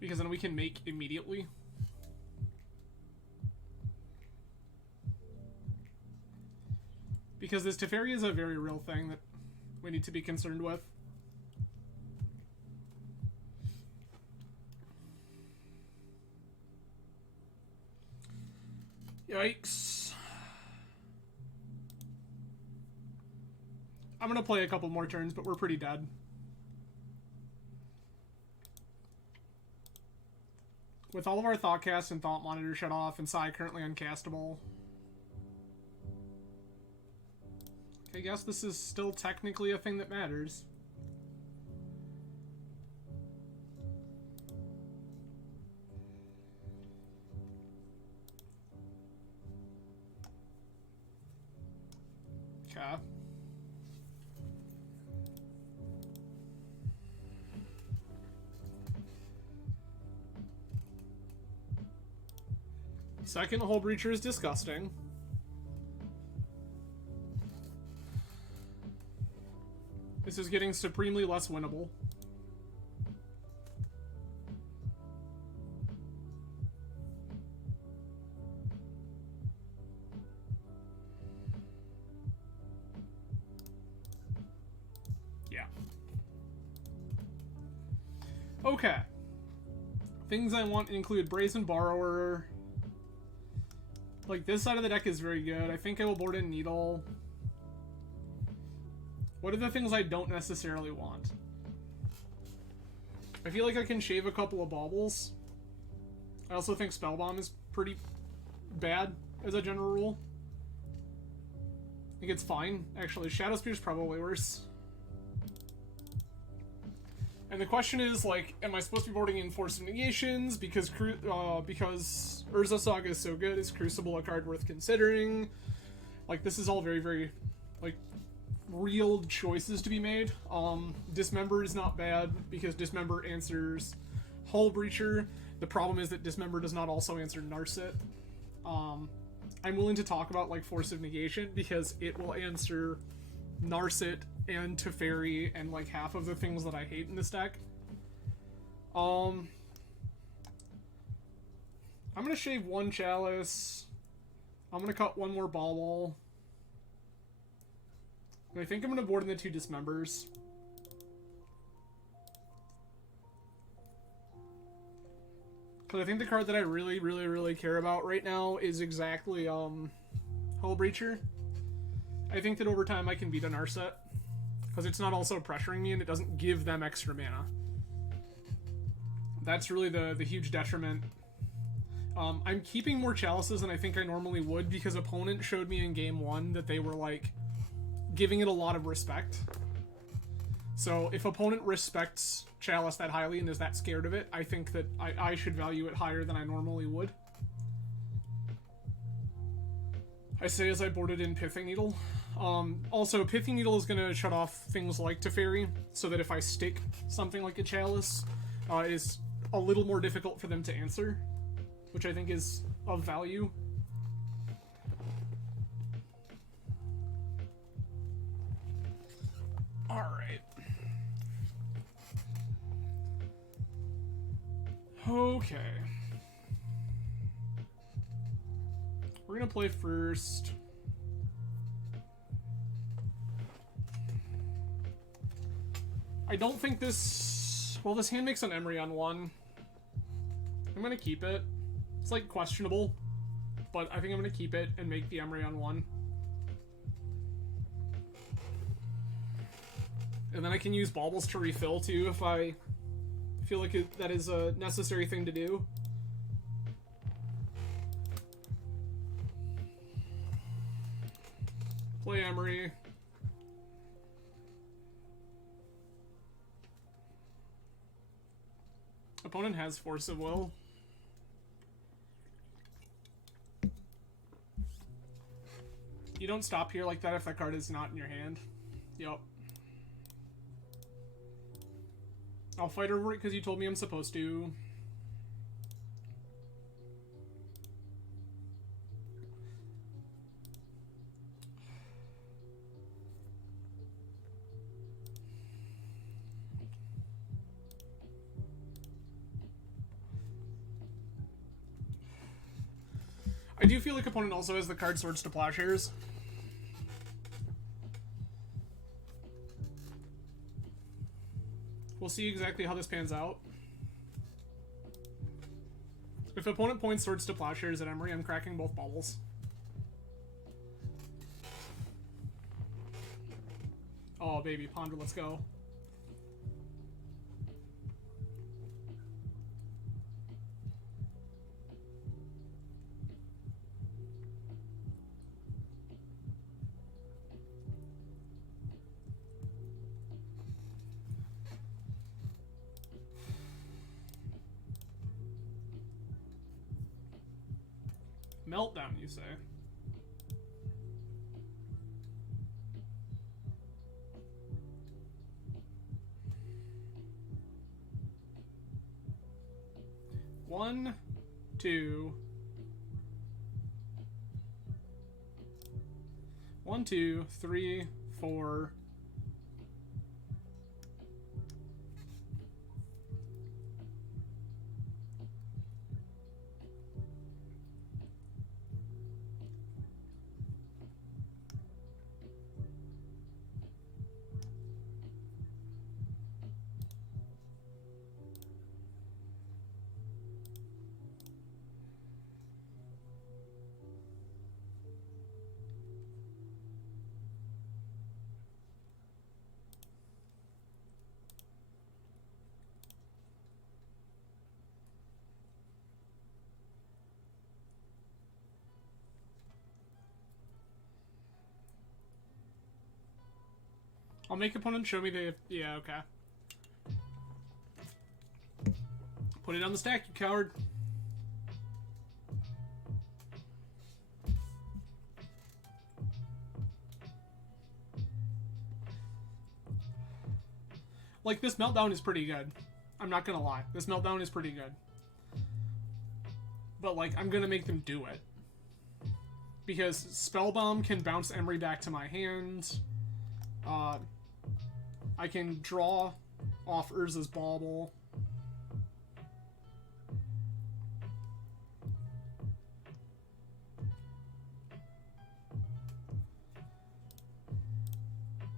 because then we can make immediately. Because this Teferi is a very real thing that we need to be concerned with. Yikes. I'm gonna play a couple more turns, but we're pretty dead. With all of our Thoughtcast and Thought Monitor shut off and Psy currently uncastable. I guess this is still technically a thing that matters. Okay. Second Hole Breacher is disgusting. This is getting supremely less winnable. Yeah. Okay. Things I want include Brazen Borrower. Like, this side of the deck is very good. I think I will board in Needle. What are the things I don't necessarily want? I feel like I can shave a couple of baubles. I also think Spellbomb is pretty bad as a general rule. I think it's fine, actually. Shadow Spear is probably worse. And the question is, like, am I supposed to be boarding in Force of Negations because Urza Saga is so good? Is Crucible a card worth considering? Like, this is all very, very, like, real choices to be made. Dismember is not bad because Dismember answers Hull Breacher. The problem is that Dismember does not also answer Narset. I'm willing to talk about, like, Force of Negation because it will answer Narset and Teferi and, like, half of the things that I hate in this deck. I'm gonna shave one Chalice. I'm gonna cut one more Bauble. And I think I'm gonna board in the two Dismembers. Because I think the card that I really, really, really care about right now is exactly, Hull Breacher. I think that over time I can beat a Narset. Because it's not also pressuring me and it doesn't give them extra mana. That's really the huge detriment. I'm keeping more Chalices than I think I normally would because opponent showed me in game 1 that they were, like, giving it a lot of respect. So if opponent respects Chalice that highly and is that scared of it, I think that I should value it higher than I normally would. I say as I boarded in Pithing Needle. Also, Pithing Needle is going to shut off things like Teferi, so that if I stick something like a Chalice, it is a little more difficult for them to answer, which I think is of value. Alright. Okay. We're going to play first. I don't think this... Well, this hand makes an Emery on 1. I'm going to keep it. It's, like, questionable. But I think I'm going to keep it and make the Emery on 1. And then I can use Baubles to refill, too, if I feel like that is a necessary thing to do. Play Emery. Opponent has Force of Will. You don't stop here like that if that card is not in your hand. Yup. I'll fight over it because you told me I'm supposed to. I do feel like opponent also has the card Swords to Plowshares. We'll see exactly how this pans out. If opponent points Swords to Plowshares at Emery, I'm cracking both bubbles. Oh, baby, Ponder, let's go. Meltdown, you say? One, two. 1, 2, 3, 4. I'll make opponent show me the... Yeah, okay. Put it on the stack, you coward. Like, this Meltdown is pretty good. I'm not gonna lie. This Meltdown is pretty good. But, like, I'm gonna make them do it. Because Spellbomb can bounce Emery back to my hand. I can draw off Urza's Bauble.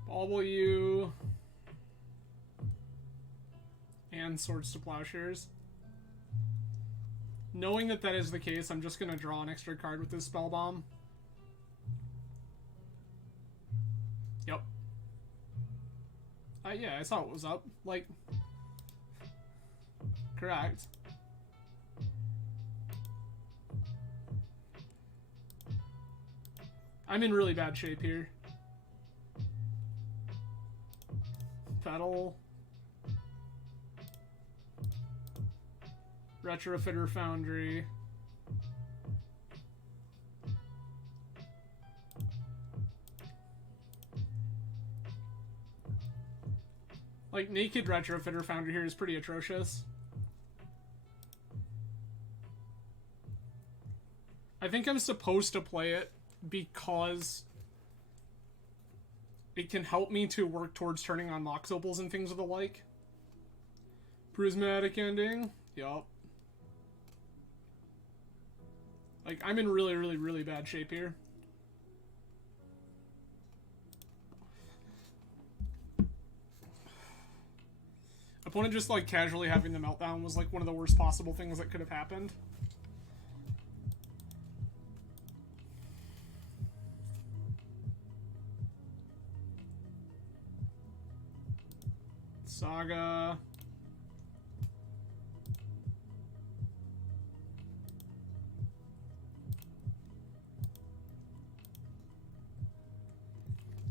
Bauble you. And Swords to Plowshares. Knowing that that is the case, I'm just going to draw an extra card with this Spellbomb. Yep. Yeah, I saw it was up. Like, correct. I'm in really bad shape here. Petal. Retrofitter Foundry. Like, naked Retrofitter Foundry here is pretty atrocious. I think I'm supposed to play it because it can help me to work towards turning on Mox Opals and things of the like. Prismatic Ending. Yup. Like, I'm in really, really, really bad shape here. Opponent just, like, casually having the Meltdown was, like, one of the worst possible things that could have happened. Saga.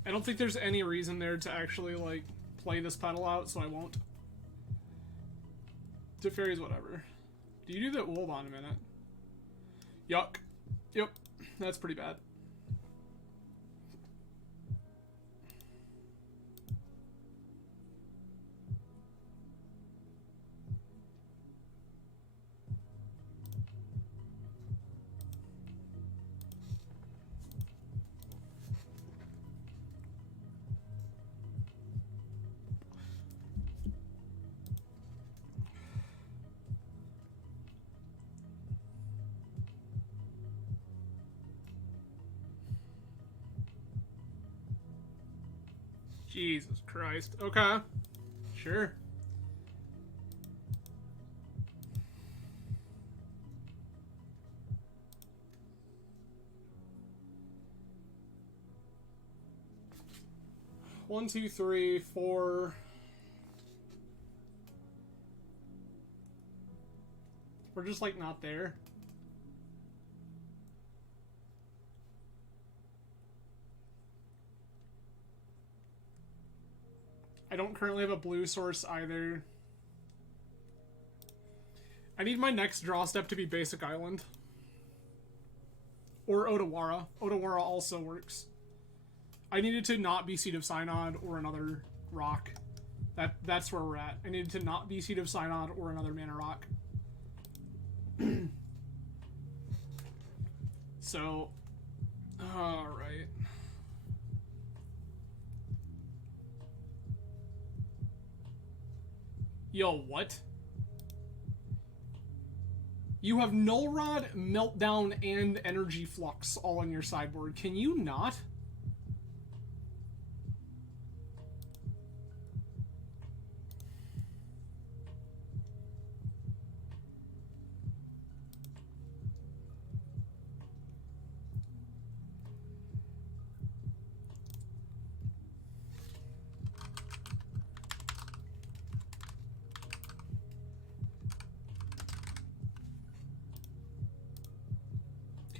I don't think there's any reason there to actually, like, play this Petal out, so I won't. Teferi's whatever. Do you do that Wolf on a minute? Yuck. Yep. That's pretty bad. Jesus Christ. Okay. Sure. 1, 2, 3, 4. We're just like not there. I don't currently have a blue source either. I need my next draw step to be Basic Island. Or Odawara. Odawara also works. I needed to not be Seed of Synod or another rock. That's where we're at. I needed to not be Seed of Synod or another mana rock. So, alright. Yo, what? You have Null Rod, Meltdown, and Energy Flux all on your sideboard. Can you not?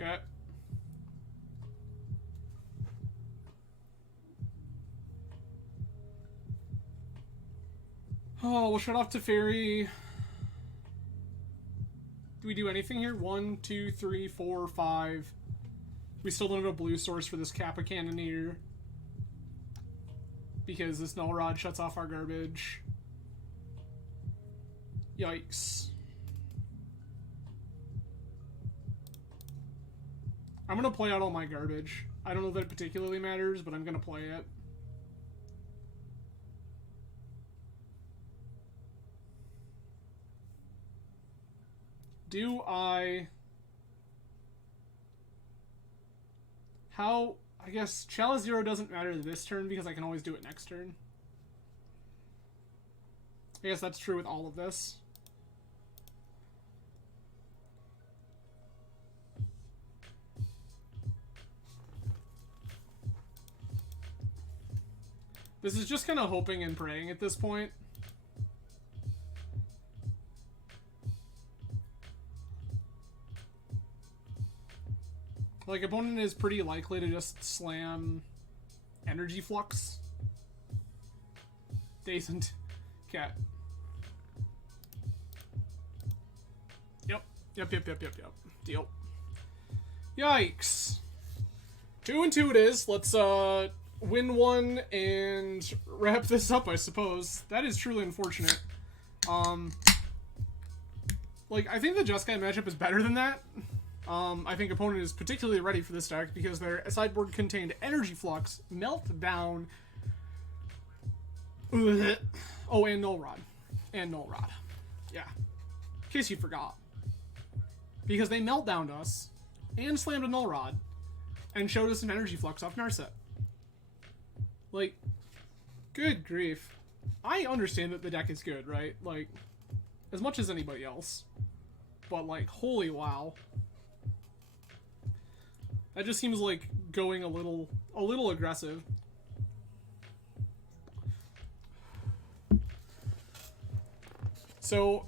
Okay. Oh, we'll shut off Teferi. Do we do anything here? 1, 2, 3, 4, 5. We still don't have a blue source for this Kappa Cannoneer. Because this Null Rod shuts off our garbage. Yikes. I'm gonna play out all my garbage. I don't know that it particularly matters, but I'm gonna play it. Do I... How... I guess Chalice Zero doesn't matter this turn because I can always do it next turn. I guess that's true with all of this. This is just kind of hoping and praying at this point. Like, opponent is pretty likely to just slam Energy Flux. Decent. Cat. Yep. Deal. Yikes. 2 and 2 it is. Let's, win one and wrap this up, I suppose. That is truly unfortunate. Like, I think the Jeskai matchup is better than that. I think opponent is particularly ready for this deck because their sideboard contained Energy Flux, Meltdown, oh, and Null Rod. And Null Rod. Yeah. In case you forgot. Because they Meltdowned us, and slammed a Null Rod, and showed us an Energy Flux off Narset. Like, good grief. I understand that the deck is good, right? Like, as much as anybody else. But, like, holy wow. That just seems like going a little aggressive. So,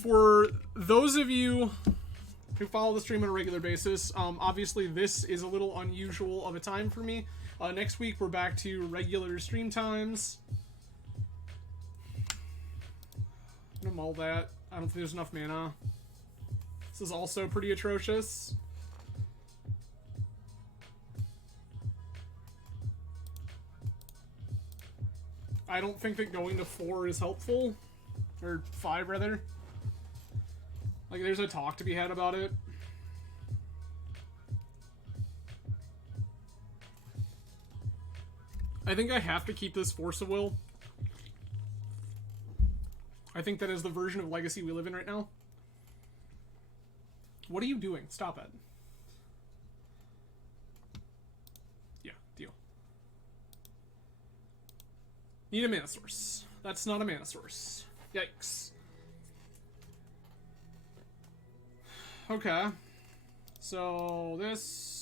for those of you who follow the stream on a regular basis, obviously this is a little unusual of a time for me. Next week, we're back to regular stream times. I'm gonna mull that. I don't think there's enough mana. This is also pretty atrocious. I don't think that going to 4 is helpful. Or 5, rather. Like, there's a talk to be had about it. I think I have to keep this Force of Will. I think that is the version of Legacy we live in right now. What are you doing? Stop it. Yeah, deal. Need a mana source. That's not a mana source. Yikes. Okay. So, this...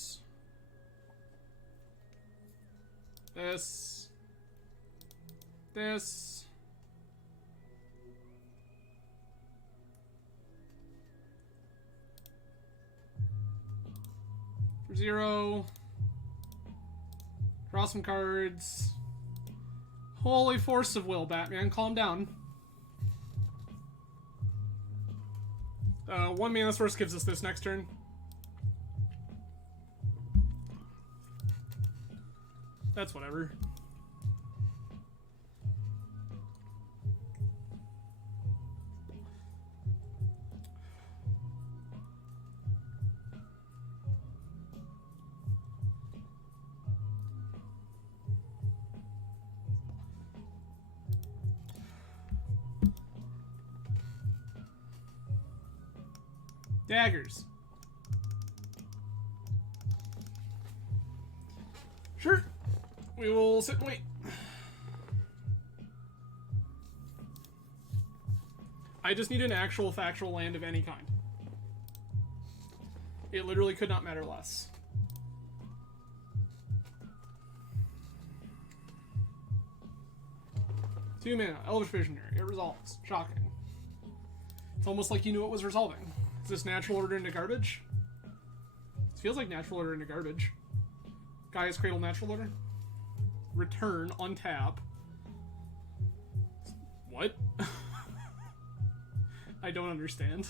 this. For 0. Draw some cards. Holy force of will, Batman. Calm down. 1 mana source gives us this next turn. That's whatever. Daggers. Sure. We will sit and wait. I just need an actual factual land of any kind. It literally could not matter less. Two mana, Elvish Visionary. It resolves. Shocking. It's almost like you knew it was resolving. Is this natural order into garbage? It feels like natural order into garbage. Gaia's Cradle natural order. Return, untap. What? I don't understand.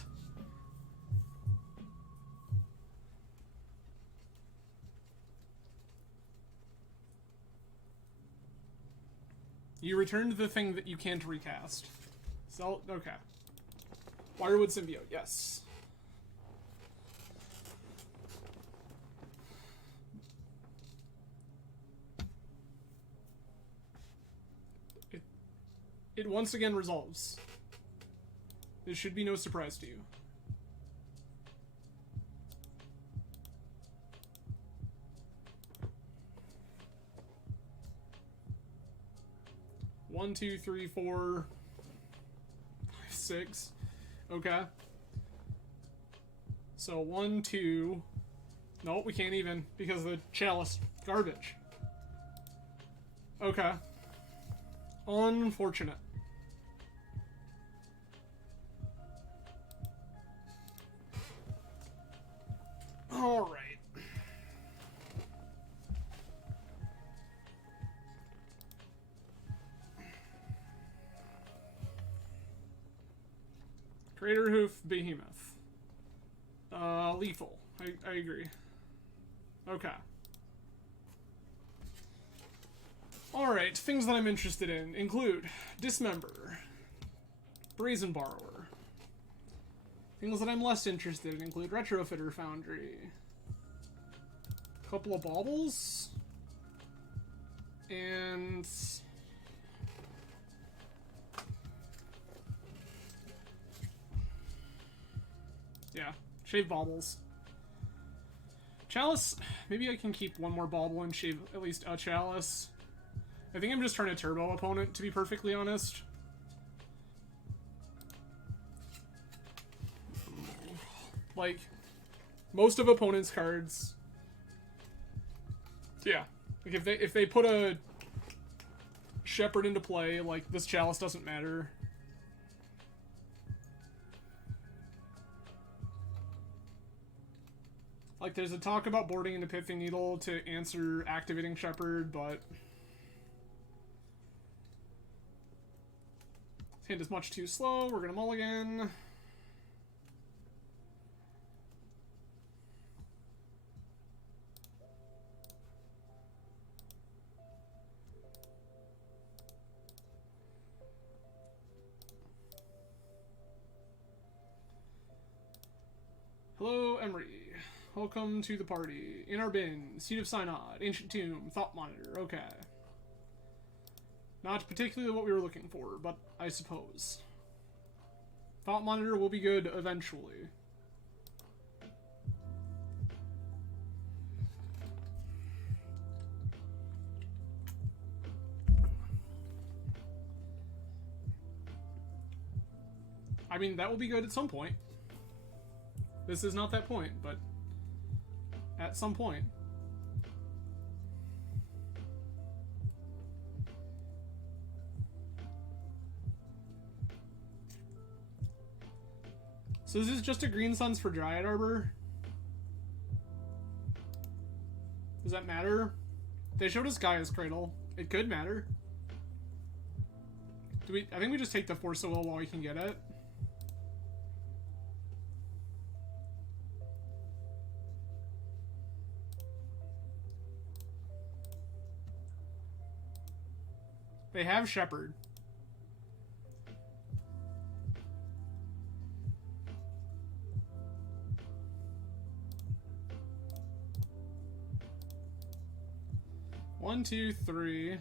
You returned the thing that you can't recast. So, okay. Wirewood Symbiote, yes. It once again resolves. This should be no surprise to you. One, two, three, 4, 5, 6. Okay. So 1, 2. Nope, we can't even because the chalice garbage. Okay. Unfortunate. All right. Crater Hoof Behemoth. Lethal. I agree. Okay. Alright, things that I'm interested in include Dismember, Brazen Borrower. Things that I'm less interested in include Retrofitter Foundry, a couple of baubles, and yeah, shave baubles. Chalice, maybe I can keep one more bauble and shave at least a chalice. I think I'm just trying to turbo opponent, to be perfectly honest. Like, most of opponent's cards... Yeah. Like, if they put a Shepherd into play, like, this chalice doesn't matter. Like, there's a talk about boarding into Pithing Needle to answer activating Shepherd, but... Hand is much too slow. We're gonna mulligan. Hello, Emery. Welcome to the party. In our bin, Seed of Synod, Ancient Tomb, Thought Monitor. Okay. Not particularly what we were looking for, but I suppose. Thought Monitor will be good eventually. I mean, that will be good at some point. This is not that point, but at some point. So this is just a Green Suns for Dryad Arbor. Does that matter? They showed us Gaia's Cradle. It could matter. Do we? I think we just take the Force of Will while we can get it. They have Shepherd. One, two, three.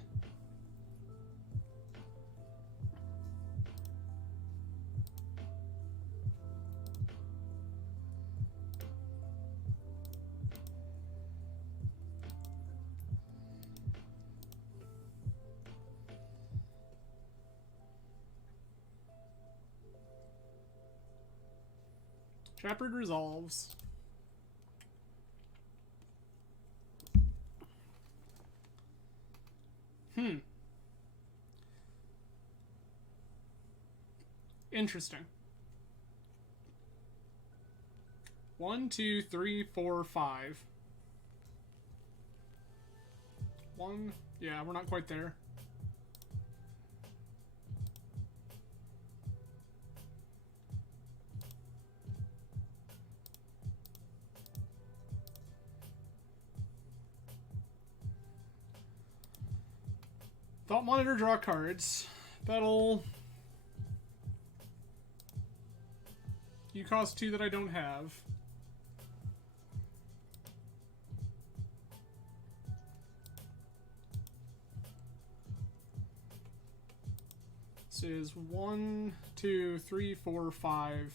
Shepherd resolves. Interesting. 1, 2, 3, 4, 5. 1. Yeah, we're not quite there. Thought Monitor, draw cards. Battle. You cost 2 that I don't have. This is 1, 2, 3, 4, 5,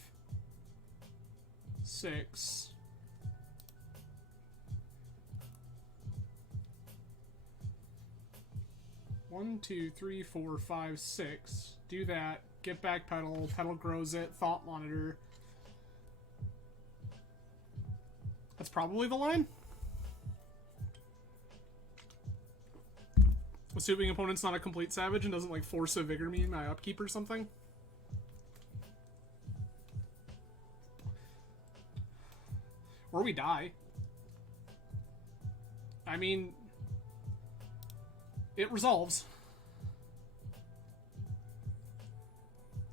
6. One, two, three, four, five, 6. Do that. Get back Petal. Petal grows it. Thought Monitor. That's probably the line. Assuming opponent's not a complete savage and doesn't like force a Vigor me in my upkeep or something. Or we die. I mean, it resolves.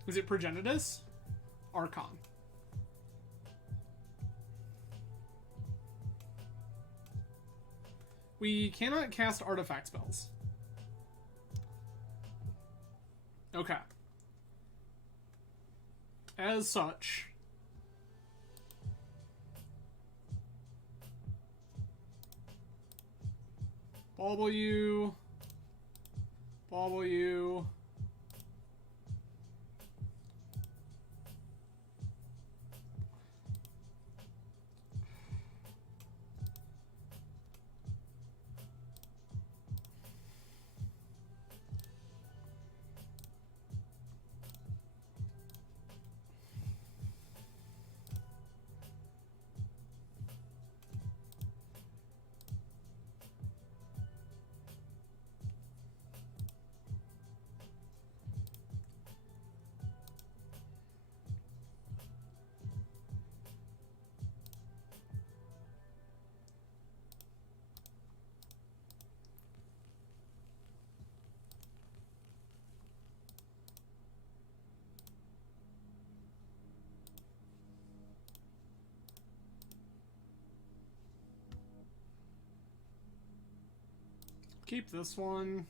Was it Progenitus? Archon. We cannot cast artifact spells. Okay. As such, bauble you, bauble you. Keep this one.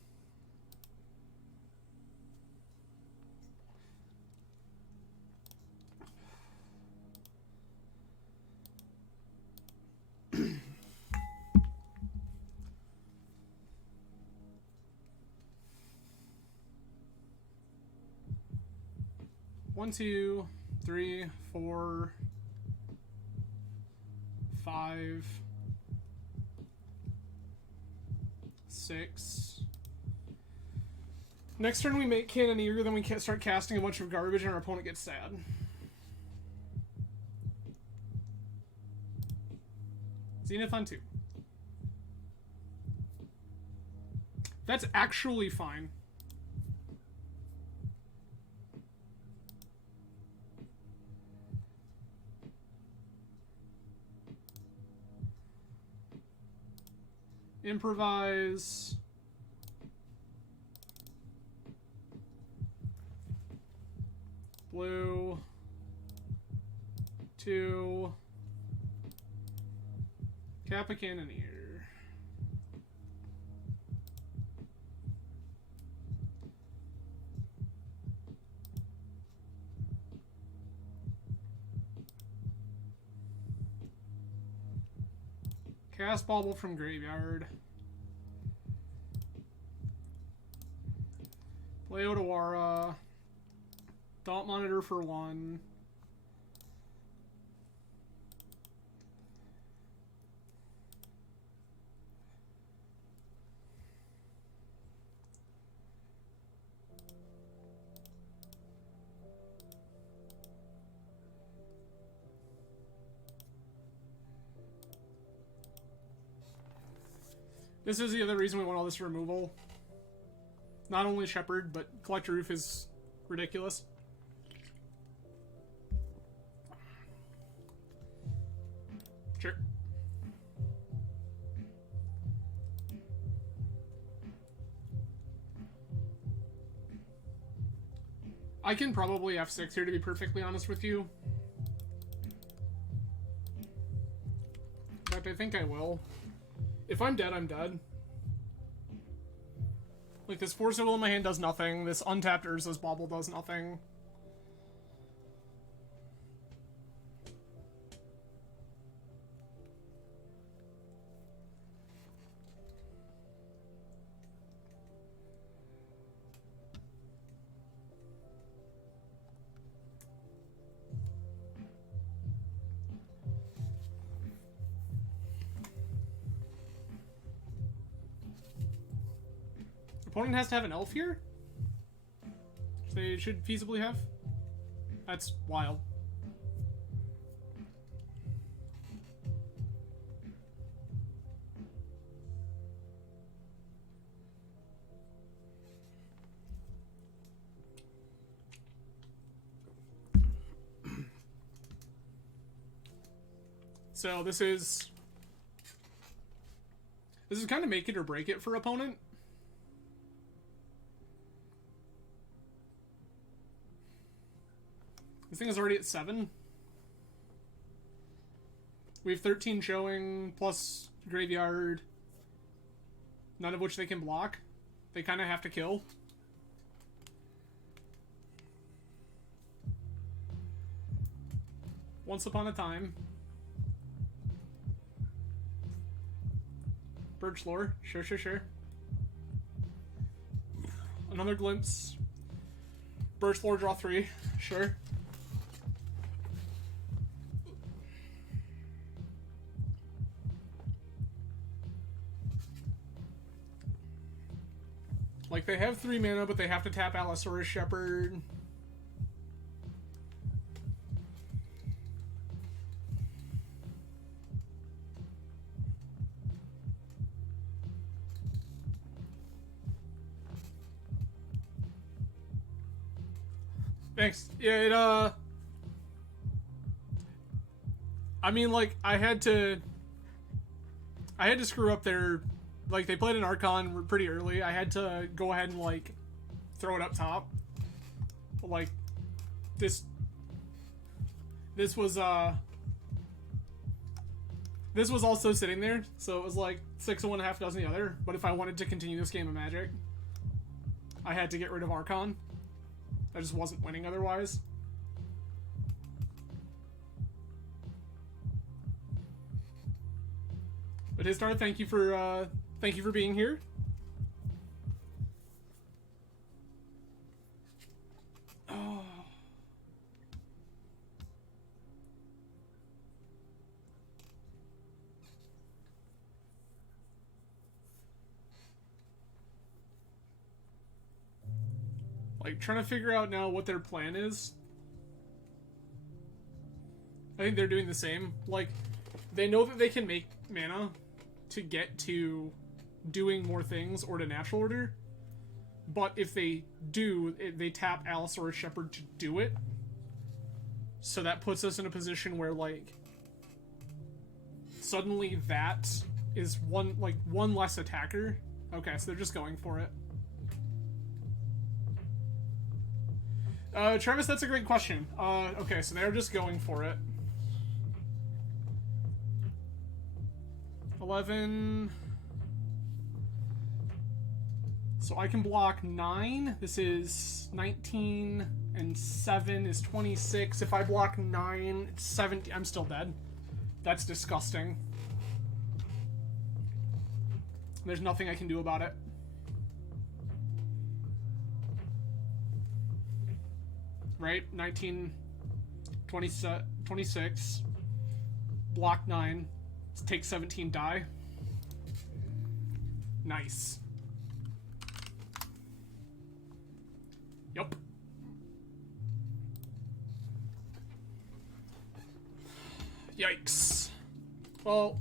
One, two, three, 4, 5, 6. Next turn we make Cannoneer, then we can't start casting a bunch of garbage and our opponent gets sad. Zenith on 2. That's actually fine. Improvise. Blue. 2. Kappa Cannoneer. Cast Bauble from Graveyard. Play Otawara. Thought Monitor for 1. This is the other reason we want all this removal. Not only Shepherd, but Collector Roof is ridiculous. Sure. I can probably F6 here, to be perfectly honest with you. In fact, I think I will. If I'm dead, I'm dead. Like, this Force of Will in my hand does nothing. This untapped Urza's Bauble does nothing. Opponent has to have an elf here? They should feasibly have? That's wild. So this is kind of make it or break it for opponent. This thing is already at 7. We have 13 showing, plus Graveyard. None of which they can block. They kind of have to kill. Once upon a time. Birch Lore. Sure, sure, sure. Another Glimpse. Birch Lore, draw 3. Sure. Like, they have 3 mana, but they have to tap Allosaurus Shepherd. Thanks. Yeah, I mean, like, I had to screw up their... Like, they played an Archon pretty early. I had to go ahead and, like, throw it up top. But, like, this was also sitting there, so it was like 6 of one, half dozen the other. But if I wanted to continue this game of Magic, I had to get rid of Archon. I just wasn't winning otherwise. But Histar, thank you for being here. Oh. Like, trying to figure out now what their plan is. I think they're doing the same. Like, they know that they can make mana to get to doing more things or to natural order. But if they do, they tap Allosaurus Shepherd to do it. So that puts us in a position where, like, suddenly that is one less attacker. Okay, so they're just going for it. Travis, that's a great question. Okay, so they're just going for it. 11. So I can block 9. This is 19, and 7 is 26. If I block 9, it's 17. I'm still dead. That's disgusting. There's nothing I can do about it. Right? 19, 20, 26. Block 9. Take 17 die. Nice. Yep. Yikes. Well,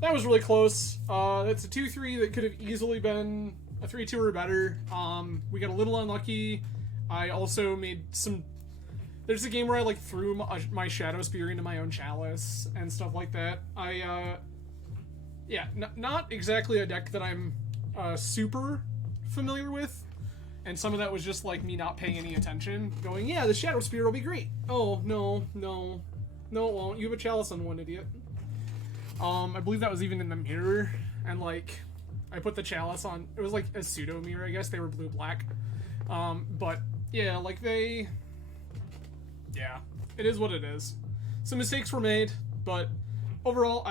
that was really close. That's a 2-3 that could have easily been a 3-2 or better. We got a little unlucky. I also made some... There's a game where I, like, threw my Shadow Spear into my own Chalice and stuff like that. Yeah, not exactly a deck that I'm super familiar with. And some of that was just, like, me not paying any attention. Going, yeah, the Shadow Spear will be great. Oh, no. No, it won't. You have a Chalice on one, idiot. I believe that was even in the mirror. And, like, I put the Chalice on... It was, like, a pseudo mirror, I guess. They were blue-black. But, yeah, like, they... Yeah, it is what it is. Some mistakes were made, but overall,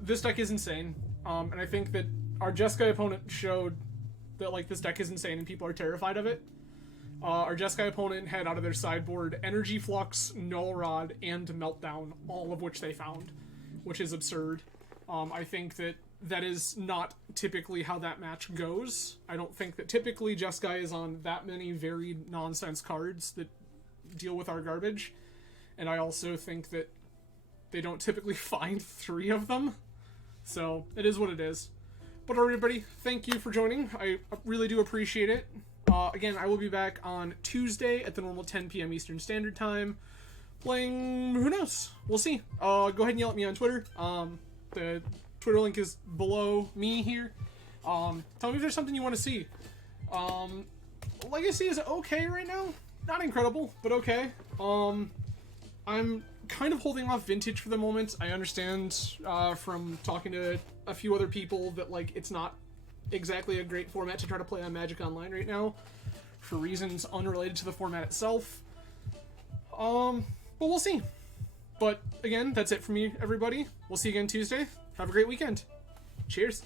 this deck is insane. And I think that our Jeskai opponent showed that, like, this deck is insane and people are terrified of it. Our Jeskai opponent had out of their sideboard Energy Flux, Null Rod, and Meltdown, all of which they found, which is absurd. I think that is not typically how that match goes. I don't think that typically Jeskai is on that many very nonsense cards that deal with our garbage. And I also think that they don't typically find 3 of them. So, it is what it is. But everybody, thank you for joining. I really do appreciate it. Again, I will be back on Tuesday at the normal 10 p.m. Eastern Standard Time. Playing... who knows? We'll see. Go ahead and yell at me on Twitter. The Twitter link is below me here. Tell me if there's something you want to see. Legacy is okay right now. Not incredible, but okay. I'm kind of holding off Vintage for the moment. I understand from talking to a few other people that, like, it's not exactly a great format to try to play on Magic Online right now for reasons unrelated to the format itself. But we'll see. But again, that's it from me, everybody. We'll see you again Tuesday. Have a great weekend. Cheers.